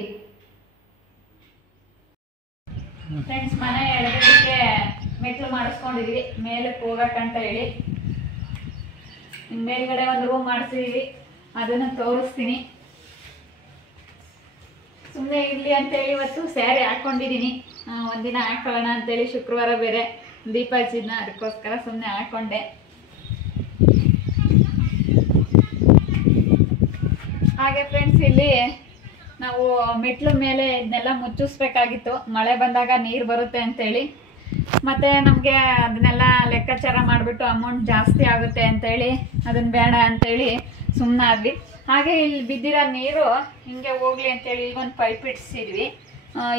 ಫ್ರೆಂಡ್ಸ್, ಮನೆ ಎಡಗಡೆಗೆ ಮೆಟ್ಲು ಮಾಡಿಸ್ಕೊಂಡಿದೀವಿ ಮೇಲಕ್ಕೆ ಹೋಗಕ್ಕಂತ ಹೇಳಿ. ಮೇಲ್ಗಡೆ ಒಂದು ರೂಮ್ ಮಾಡಿಸಿದೀವಿ, ಅದನ್ನ ತೋರಿಸ್ತೀನಿ. ಸುಮ್ಮನೆ ಇರ್ಲಿ ಅಂತೇಳಿ ಇವತ್ತು ಸ್ಯಾರಿ ಹಾಕೊಂಡಿದೀನಿ. ಒಂದಿನ ಹಾಕೊಳ್ಳೋಣ ಅಂತೇಳಿ, ಶುಕ್ರವಾರ ಬೇರೆ ದೀಪ ಹಚ್ಚಿದ್ನ, ಅದಕ್ಕೋಸ್ಕರ ಸುಮ್ಮನೆ ಹಾಕೊಂಡೆ. ಹಾಗೆ ಫ್ರೆಂಡ್ಸ್, ಇಲ್ಲಿ ನಾವು ಮೆಟ್ಲು ಮೇಲೆ ಇದನ್ನೆಲ್ಲ ಮುಚ್ಚಿಸ್ಬೇಕಾಗಿತ್ತು, ಮಳೆ ಬಂದಾಗ ನೀರು ಬರುತ್ತೆ ಅಂತೇಳಿ. ಮತ್ತೆ ನಮಗೆ ಅದನ್ನೆಲ್ಲ ಲೆಕ್ಕಾಚಾರ ಮಾಡಿಬಿಟ್ಟು ಅಮೌಂಟ್ ಜಾಸ್ತಿ ಆಗುತ್ತೆ ಅಂತೇಳಿ ಅದನ್ನ ಬೇಡ ಅಂತೇಳಿ ಸುಮ್ಮನಾದ್ವಿ. ಹಾಗೆ ಇಲ್ಲಿ ಬಿದ್ದಿರೋ ನೀರು ಹಿಂಗೆ ಹೋಗ್ಲಿ ಅಂತೇಳಿ ಇಲ್ಲೊಂದು ಪೈಪ್ ಇಟ್ಟಿಸಿದ್ವಿ.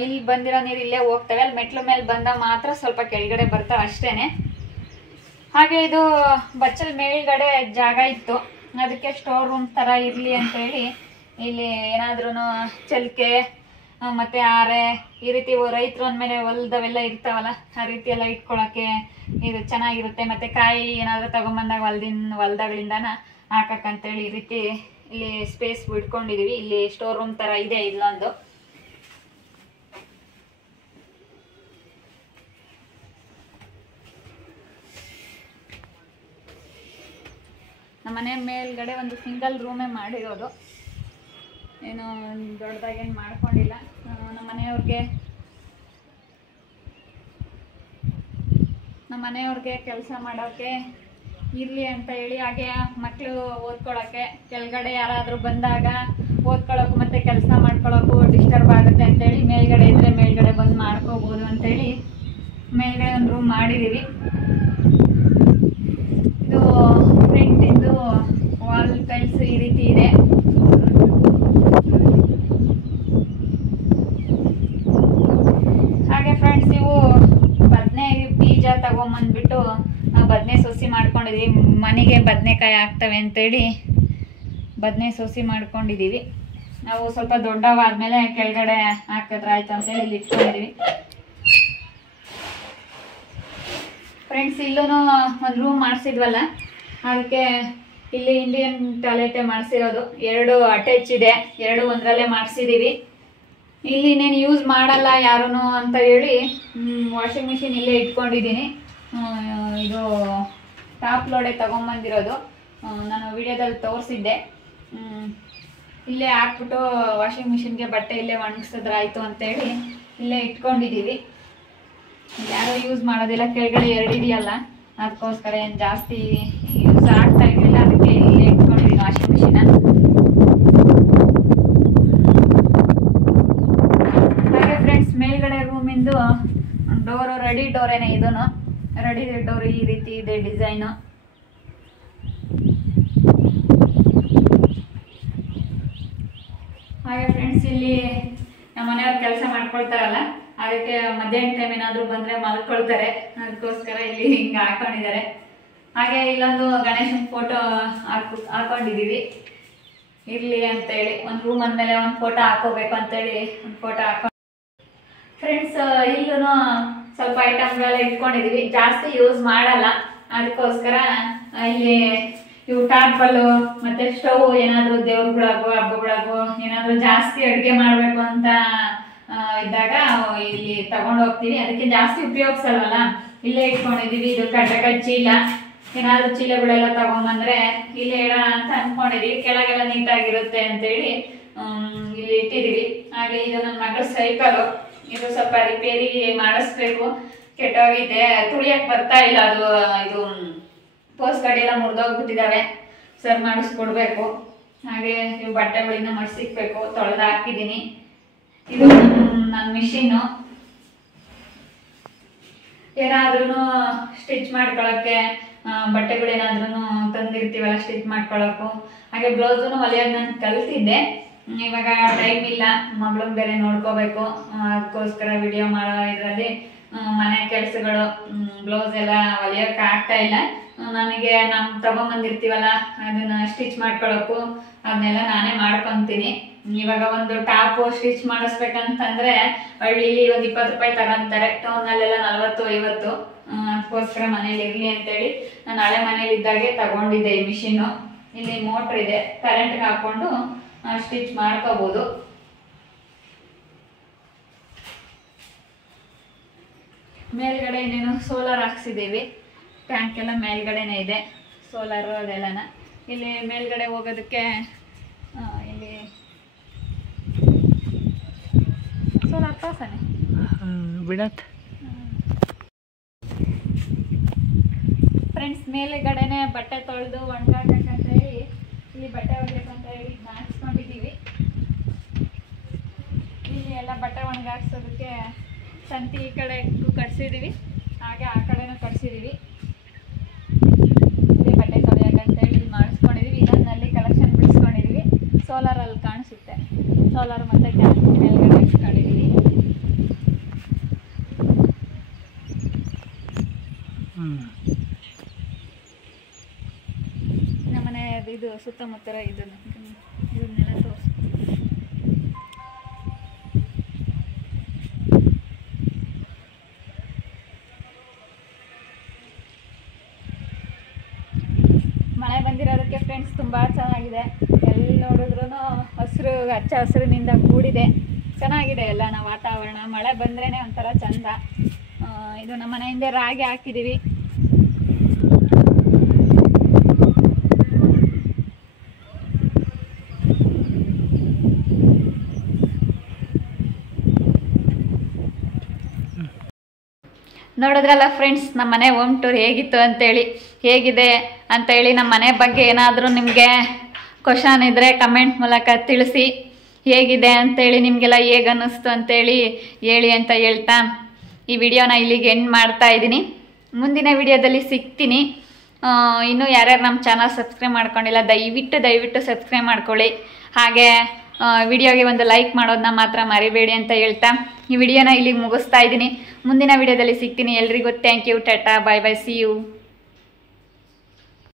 ಇಲ್ಲಿ ಬಂದಿರೋ ನೀರು ಇಲ್ಲೇ ಹೋಗ್ತವೆ, ಅಲ್ಲಿ ಮೆಟ್ಲು ಮೇಲೆ ಬಂದಾಗ ಮಾತ್ರ ಸ್ವಲ್ಪ ಕೆಳಗಡೆ ಬರ್ತಾವೆ ಅಷ್ಟೇನೆ. ಹಾಗೆ ಇದು ಬಚ್ಚಲ್ ಮೇಲ್ಗಡೆ ಜಾಗ ಇತ್ತು, ಅದಕ್ಕೆ ಸ್ಟೋರ್ ರೂಮ್ ಥರ ಇರಲಿ ಅಂತೇಳಿ ಇಲ್ಲಿ ಏನಾದ್ರೂ ಚಲಿಕೆ ಮತ್ತು ಆರೆ ಈ ರೀತಿ ರೈತರು ಅಂದಮೇಲೆ ಹೊಲ್ದವೆಲ್ಲ ಇರ್ತಾವಲ್ಲ ಆ ರೀತಿ ಎಲ್ಲ ಇಟ್ಕೊಳ್ಳೋಕ್ಕೆ ಇದು ಚೆನ್ನಾಗಿರುತ್ತೆ. ಮತ್ತು ಕಾಯಿ ಏನಾದರೂ ತಗೊಂಬಂದಾಗ ಹೊಲ್ದಗಳಿಂದನ ಹಾಕಕ್ಕಂತೇಳಿ ಈ ರೀತಿ ಇಲ್ಲಿ ಸ್ಪೇಸ್ ಬಿಟ್ಕೊಂಡಿದ್ದೀವಿ. ಇಲ್ಲಿ ಸ್ಟೋರ್ ರೂಮ್ ಥರ ಇದೆ ಇಲ್ಲೊಂದು. ನಮ್ಮನೆ ಮೇಲ್ಗಡೆ ಒಂದು ಸಿಂಗಲ್ ರೂಮೇ ಮಾಡಿರೋದು, ಏನು ದೊಡ್ಡದಾಗೇನು ಮಾಡ್ಕೊಂಡಿಲ್ಲ. ನಮ್ಮ ಮನೆಯವ್ರಿಗೆ ಕೆಲಸ ಮಾಡೋಕ್ಕೆ ಇರಲಿ ಅಂತ ಹೇಳಿ, ಹಾಗೆ ಮಕ್ಕಳು ಓದ್ಕೊಳ್ಳೋಕ್ಕೆ ಕೆಳಗಡೆ ಯಾರಾದರೂ ಬಂದಾಗ ಓದ್ಕೊಳ್ಳೋಕ್ಕೂ ಮತ್ತು ಕೆಲಸ ಮಾಡ್ಕೊಳ್ಳೋಕ್ಕೂ ಡಿಸ್ಟರ್ಬ್ ಆಗುತ್ತೆ ಅಂತೇಳಿ ಮೇಲ್ಗಡೆ ಇದ್ದರೆ ಮೇಲ್ಗಡೆ ಬಂದು ಮಾಡ್ಕೋಬೋದು ಅಂತೇಳಿ ಮೇಲ್ಗಡೆ ಒಂದು ರೂಮ್ ಮಾಡಿದ್ದೀವಿ. ಇದು ಪ್ರಿಂಟಿಂದು ವಾಲ್ ಟೈಲ್ಸ್ ಈ ರೀತಿ ಇದೆ. ಹಾಗೆ ಫ್ರೆಂಡ್ಸ್, ಇವು ಬದನೆ ಬೀಜ ತಗೊಂಬಂದ್ಬಿಟ್ಟು ನಾವು ಬದನೆ ಸೊಸಿ ಮಾಡ್ಕೊಂಡಿದ್ದೀವಿ. ಮನೆಗೆ ಬದನೆಕಾಯಿ ಆಗ್ತವೆ ಅಂತೇಳಿ ಬದನೆ ಸೊಸಿ ಮಾಡ್ಕೊಂಡಿದ್ದೀವಿ. ನಾವು ಸ್ವಲ್ಪ ದೊಡ್ಡವಾದ್ಮೇಲೆ ಕೆಳಗಡೆ ಹಾಕಿದ್ರೆ ಆಯ್ತು ಅಂತೇಳಿ ಇಲ್ಲಿ ಇಟ್ಕೊಂಡಿದ್ದೀವಿ. ಫ್ರೆಂಡ್ಸ್, ಇಲ್ಲೂ ಒಂದು ರೂಮ್ ಮಾಡಿಸಿದ್ವಲ್ಲ, ಅದಕ್ಕೆ ಇಲ್ಲಿ ಇಂಡಿಯನ್ ಟಾಯ್ಲೆಟೇ ಮಾಡಿಸಿರೋದು. 2 ಅಟ್ಯಾಚ್ ಇದೆ, 2 ಒಂದರಲ್ಲೇ ಮಾಡಿಸಿದ್ದೀವಿ. ಇಲ್ಲಿ ಇನ್ನೇನು ಯೂಸ್ ಮಾಡಲ್ಲ ಯಾರೂ ಅಂತ ಹೇಳಿ ವಾಷಿಂಗ್ ಮಿಷಿನ್ ಇಲ್ಲೇ ಇಟ್ಕೊಂಡಿದ್ದೀನಿ. ಇದು ಟಾಪ್ ಲೋಡೆ ತೊಗೊಂಬಂದಿರೋದು, ನಾನು ವಿಡಿಯೋದಲ್ಲಿ ತೋರಿಸಿದ್ದೆ. ಇಲ್ಲೇ ಹಾಕ್ಬಿಟ್ಟು ವಾಷಿಂಗ್ ಮಿಷಿನ್ಗೆ ಬಟ್ಟೆ ಇಲ್ಲೇ ಒಣಗಿಸಿದ್ರೆ ಆಯಿತು ಅಂತೇಳಿ ಇಲ್ಲೇ ಇಟ್ಕೊಂಡಿದ್ದೀವಿ. ಯಾರೂ ಯೂಸ್ ಮಾಡೋದಿಲ್ಲ, ಕೆಳಗಡೆ 2 ಇದೆಯಲ್ಲ ಅದಕ್ಕೋಸ್ಕರ ಏನು ಜಾಸ್ತಿ ಯೂಸ್ ಆಗ್ತಾ ಇರಲಿಲ್ಲ, ಅದಕ್ಕೆ ಇಲ್ಲೇ ಇಟ್ಕೊಂಡಿದ್ದೀನಿ ವಾಷಿಂಗ್ ಮಿಷಿನ. ಹಾಗೆ ಫ್ರೆಂಡ್ಸ್, ಮೇಲ್ಗಡೆ ರೂಮಿಂದು ಡೋರು ರೆಡಿ ಡೋರೇನೆ. ಇದೂ ರೆಡಿ ಡೋರ್ ಈ ರೀತಿ ಇದೆ ಡಿಸೈನು. ಹಾಗೆ ಫ್ರೆಂಡ್ಸ್, ಇಲ್ಲಿ ನಮ್ಮ ಮನೆಯವ್ರು ಕೆಲಸ ಮಾಡ್ಕೊಳ್ತಾರಲ್ಲ, ಅದಕ್ಕೆ ಮಧ್ಯಾಹ್ನ ಟೈಮ್ ಏನಾದರೂ ಬಂದರೆ ಮಲ್ಕೊಳ್ತಾರೆ, ಅದಕ್ಕೋಸ್ಕರ ಇಲ್ಲಿ ಹಿಂಗೆ ಹಾಕೊಂಡಿದ್ದಾರೆ. ಹಾಗೆ ಇಲ್ಲೊಂದು ಗಣೇಶನ ಫೋಟೋ ಹಾಕೊಂಡಿದ್ದೀವಿ ಇರಲಿ ಅಂತೇಳಿ. ಒಂದು ರೂಮ್ ಅಂದಮೇಲೆ ಒಂದು ಫೋಟೋ ಹಾಕೋಬೇಕು ಅಂತೇಳಿ ಒಂದು ಫೋಟೋ ಹಾಕೊಂಡು ಫ್ರೆಂಡ್ಸ್, ಇಲ್ಲೂ ಸ್ವಲ್ಪ ಐಟಮ್ಗಳೆಲ್ಲ ಇಟ್ಕೊಂಡಿದ್ದೀವಿ. ಜಾಸ್ತಿ ಯೂಸ್ ಮಾಡಲ್ಲ, ಅದಕ್ಕೋಸ್ಕರ ಇಲ್ಲಿ ಇವು ಟಾರ್ಪಲ್ಲು ಮತ್ತು ಸ್ಟವ್ ಏನಾದರೂ ದೇವ್ರುಗಳಾಗೋ ಹಬ್ಬಗಳಾಗೋ ಏನಾದರೂ ಜಾಸ್ತಿ ಅಡುಗೆ ಮಾಡಬೇಕು ಅಂತ ಇದ್ದಾಗ ಇಲ್ಲಿ ತಗೊಂಡು ಹೋಗ್ತೀವಿ. ಅದಕ್ಕೆ ಜಾಸ್ತಿ ಉಪಯೋಗಿಸಲ್ವಲ್ಲ, ಇಲ್ಲೇ ಇಟ್ಕೊಂಡಿದ್ದೀವಿ. ಇದು ಕಡ್ಲೆಕಾಯಿ ಚೀಲ, ಏನಾದರೂ ಚೀಲಗಳೆಲ್ಲ ತಗೊಂಬಂದ್ರೆ ಇಲ್ಲೇ ಇಡೋಣ ಅಂತ ಅಂದ್ಕೊಂಡಿದ್ದೀವಿ. ಕೆಳಗೆಲ್ಲ ನೀಟಾಗಿರುತ್ತೆ ಅಂತೇಳಿ ಇಲ್ಲಿ ಇಟ್ಟಿದ್ದೀವಿ. ಹಾಗೆ ಇದು ನನ್ನ ಮಗಳ ಸೈಕಲು, ಇದು ಸ್ವಲ್ಪ ರಿಪೇರಿ ಮಾಡಿಸ್ಬೇಕು, ಕೆಟ್ಟೋಗಿದೆ, ತುಳಿಯಕ್ಕೆ ಬರ್ತಾ ಇಲ್ಲ. ಅದು ಇದು ಪೋಸ್ಟ್ ಗಾಡಿ ಎಲ್ಲ ಮುರಿದೋಗ್ಬಿಟ್ಟಿದ್ದಾವೆ, ಸರ್ ಮಾಡಿಸ್ಕೊಡ್ಬೇಕು. ಹಾಗೆ ಇವು ಬಟ್ಟೆಗಳಿಂದ ಮಡ್ಸಿಕ್ಬೇಕು, ತೊಳೆದು ಹಾಕಿದ್ದೀನಿ. ಇದು ನನ್ನ ಮಿಷಿನ್ನು, ಏನಾದ್ರೂ ಸ್ಟಿಚ್ ಮಾಡ್ಕೊಳ್ಳೋಕ್ಕೆ ಬಟ್ಟೆಗಳೇನಾದ್ರೂ ತಂದಿರ್ತೀವಲ್ಲ ಸ್ಟಿಚ್ ಮಾಡ್ಕೊಳ್ಳೋಕ್ಕೂ. ಹಾಗೆ ಬ್ಲೌಸೂ ಹೊಲಿಯೋದು ನಾನು ಕಲ್ತಿದ್ದೆ, ಇವಾಗ ಟೈಮ್ ಇಲ್ಲ, ಮಗಳನ್ನ ಬೇರೆ ನೋಡ್ಕೋಬೇಕು, ಅದಕ್ಕೋಸ್ಕರ ವಿಡಿಯೋ ಮಾಡೋ ಇದರಲ್ಲಿ ಮನೆ ಕೆಲಸಗಳು ಬ್ಲೌಸ್ ಎಲ್ಲ ಹೊಲಿಯೋಕ್ಕೆ ಆಗ್ತಾ ಇಲ್ಲ. ನನಗೆ ನಾವು ತಗೊಂಬಂದಿರ್ತೀವಲ್ಲ ಅದನ್ನ ಸ್ಟಿಚ್ ಮಾಡ್ಕೊಳ್ಳೋಕ್ಕೂ ಅದನ್ನೆಲ್ಲ ನಾನೇ ಮಾಡ್ಕೊತೀನಿ. ಇವಾಗ ಒಂದು ಟಾಪು ಸ್ಟಿಚ್ ಮಾಡಿಸ್ಬೇಕಂತಂದ್ರೆ ಹಳ್ಳಿಲಿ ಒಂದು 20 ರೂಪಾಯಿ ತಗೊಂತಾರೆ, ಟೌನಲ್ಲೆಲ್ಲ 40-50. ಅದಕ್ಕೋಸ್ಕರ ಮನೇಲಿ ಇರಲಿ ಅಂತೇಳಿ ನಾನು ಹಳೆ ಮನೇಲಿ ಇದ್ದಾಗೆ ತಗೊಂಡಿದ್ದೆ ಈ ಮಿಷಿನ್ನು. ಇಲ್ಲಿ ಮೋಟ್ರ್ ಇದೆ, ಕರೆಂಟ್ಗೆ ಹಾಕ್ಕೊಂಡು ಸ್ಟಿಚ್ ಮಾಡ್ಕೋಬೋದು. ಮೇಲ್ಗಡೆ ಇನ್ನೇನು ಸೋಲಾರ್ ಹಾಕ್ಸಿದ್ದೀವಿ, ಟ್ಯಾಂಕ್ ಎಲ್ಲ ಮೇಲ್ಗಡೆನೇ ಇದೆ ಸೋಲಾರು ಅದೆಲ್ಲನ. ಇಲ್ಲಿ ಮೇಲ್ಗಡೆ ಹೋಗೋದಕ್ಕೆ ಇಲ್ಲಿ ಸೋಲಾರ್ ಪಾಸನೆ ಬಿಡತ್. ಫ್ರೆಂಡ್ಸ್, ಮೇಲ್ಗಡೆನೆ ಬಟ್ಟೆ ತೊಳೆದು ಒಣಗಾಕಂತ ಹೇಳಿ ಇಲ್ಲಿ ಬಟ್ಟೆ ಒಣಗಬೇಕಂತ ಹೇಳಿ ಹಾಕ್ಸ್ಕೊಂಡಿದ್ದೀವಿ. ಇಲ್ಲಿ ಎಲ್ಲ ಬಟ್ಟೆ ಒಣಗಾಕ್ಸೋದಕ್ಕೆ ಸಂತಿ ಈ ಕಡೆ ಕಟ್ಸಿದ್ದೀವಿ, ಹಾಗೆ ಆ ಕಡೆನೂ ಕಟ್ಸಿದ್ದೀವಿ. ಇಲ್ಲಿ ಬಟ್ಟೆ ತೊಳೆಯೋಕ್ಕಂತೇಳಿ ಇಲ್ಲಿ ಮಾಡಿಸ್ಕೊಂಡಿದ್ದೀವಿ. ಇದನ್ನಲ್ಲಿ ಕಲೆಕ್ಷನ್ ಬಿಡಿಸ್ಕೊಂಡಿದ್ದೀವಿ. ಸೋಲಾರಲ್ಲಿ ಕಾಣಿಸುತ್ತೆ, ಸೋಲಾರ್ ಮತ್ತು ಟ್ಯಾಂಕ್ ಮೇಲ್ಗಡೆ ಇಟ್ಕೊಂಡಿದ್ದೀವಿ. ನಮ್ಮನೆ ಇದು ಸುತ್ತಮುತ್ತ ಇದನ್ನೆಲ್ಲ ತೋರಿಸಿ. ಮಳೆ ಬಂದಿರೋದಕ್ಕೆ ಫ್ರೆಂಡ್ಸ್ ತುಂಬ ಚೆನ್ನಾಗಿದೆ. ಎಲ್ಲಿ ನೋಡಿದ್ರೂ ಹಸಿರು, ಹಚ್ಚ ಹಸಿರಿನಿಂದ ಕೂಡಿದೆ. ಚೆನ್ನಾಗಿದೆ ಎಲ್ಲ ವಾತಾವರಣ. ಮಳೆ ಬಂದ್ರೇ ಒಂಥರ ಚಂದ. ಇದು ನಮ್ಮ ಮನೆ ಹಿಂದೆ ರಾಗಿ ಹಾಕಿದ್ದೀವಿ. ನೋಡಿದ್ರಲ್ಲ ಫ್ರೆಂಡ್ಸ್, ನಮ್ಮ ಮನೆ ಹೋಮ್ ಟೂರ್ ಹೇಗಿತ್ತು ಅಂತೇಳಿ, ಹೇಗಿದೆ ಅಂತೇಳಿ, ನಮ್ಮ ಮನೆ ಬಗ್ಗೆ ಏನಾದರೂ ನಿಮಗೆ ಕ್ವಶನ್ ಇದ್ದರೆ ಕಮೆಂಟ್ ಮೂಲಕ ತಿಳಿಸಿ. ಹೇಗಿದೆ ಅಂತೇಳಿ, ನಿಮಗೆಲ್ಲ ಹೇಗೆ ಅನ್ನಿಸ್ತು ಅಂತೇಳಿ ಹೇಳಿ ಅಂತ ಹೇಳ್ತಾ ಈ ವಿಡಿಯೋನ ಇಲ್ಲಿಗೆ ಎಂಡ್ ಮಾಡ್ತಾ ಇದ್ದೀನಿ. ಮುಂದಿನ ವಿಡಿಯೋದಲ್ಲಿ ಸಿಗ್ತೀನಿ. ಇನ್ನೂ ಯಾರ್ಯಾರು ನಮ್ಮ ಚಾನಲ್ ಸಬ್ಸ್ಕ್ರೈಬ್ ಮಾಡ್ಕೊಂಡಿಲ್ಲ ದಯವಿಟ್ಟು ಸಬ್ಸ್ಕ್ರೈಬ್ ಮಾಡ್ಕೊಳ್ಳಿ. ಹಾಗೆ ವಿಡಿಯೋಗೆ ಒಂದು ಲೈಕ್ ಮಾಡೋದನ್ನ ಮಾತ್ರ ಮರಿಬೇಡಿ ಅಂತ ಹೇಳ್ತಾ ಈ ವಿಡಿಯೋನ ಇಲ್ಲಿಗೆ ಮುಗಿಸ್ತಾ ಇದ್ದೀನಿ. ಮುಂದಿನ ವಿಡಿಯೋದಲ್ಲಿ ಸಿಗ್ತೀನಿ. ಎಲ್ರಿಗೂ thank you. Tata, bye bye, see you.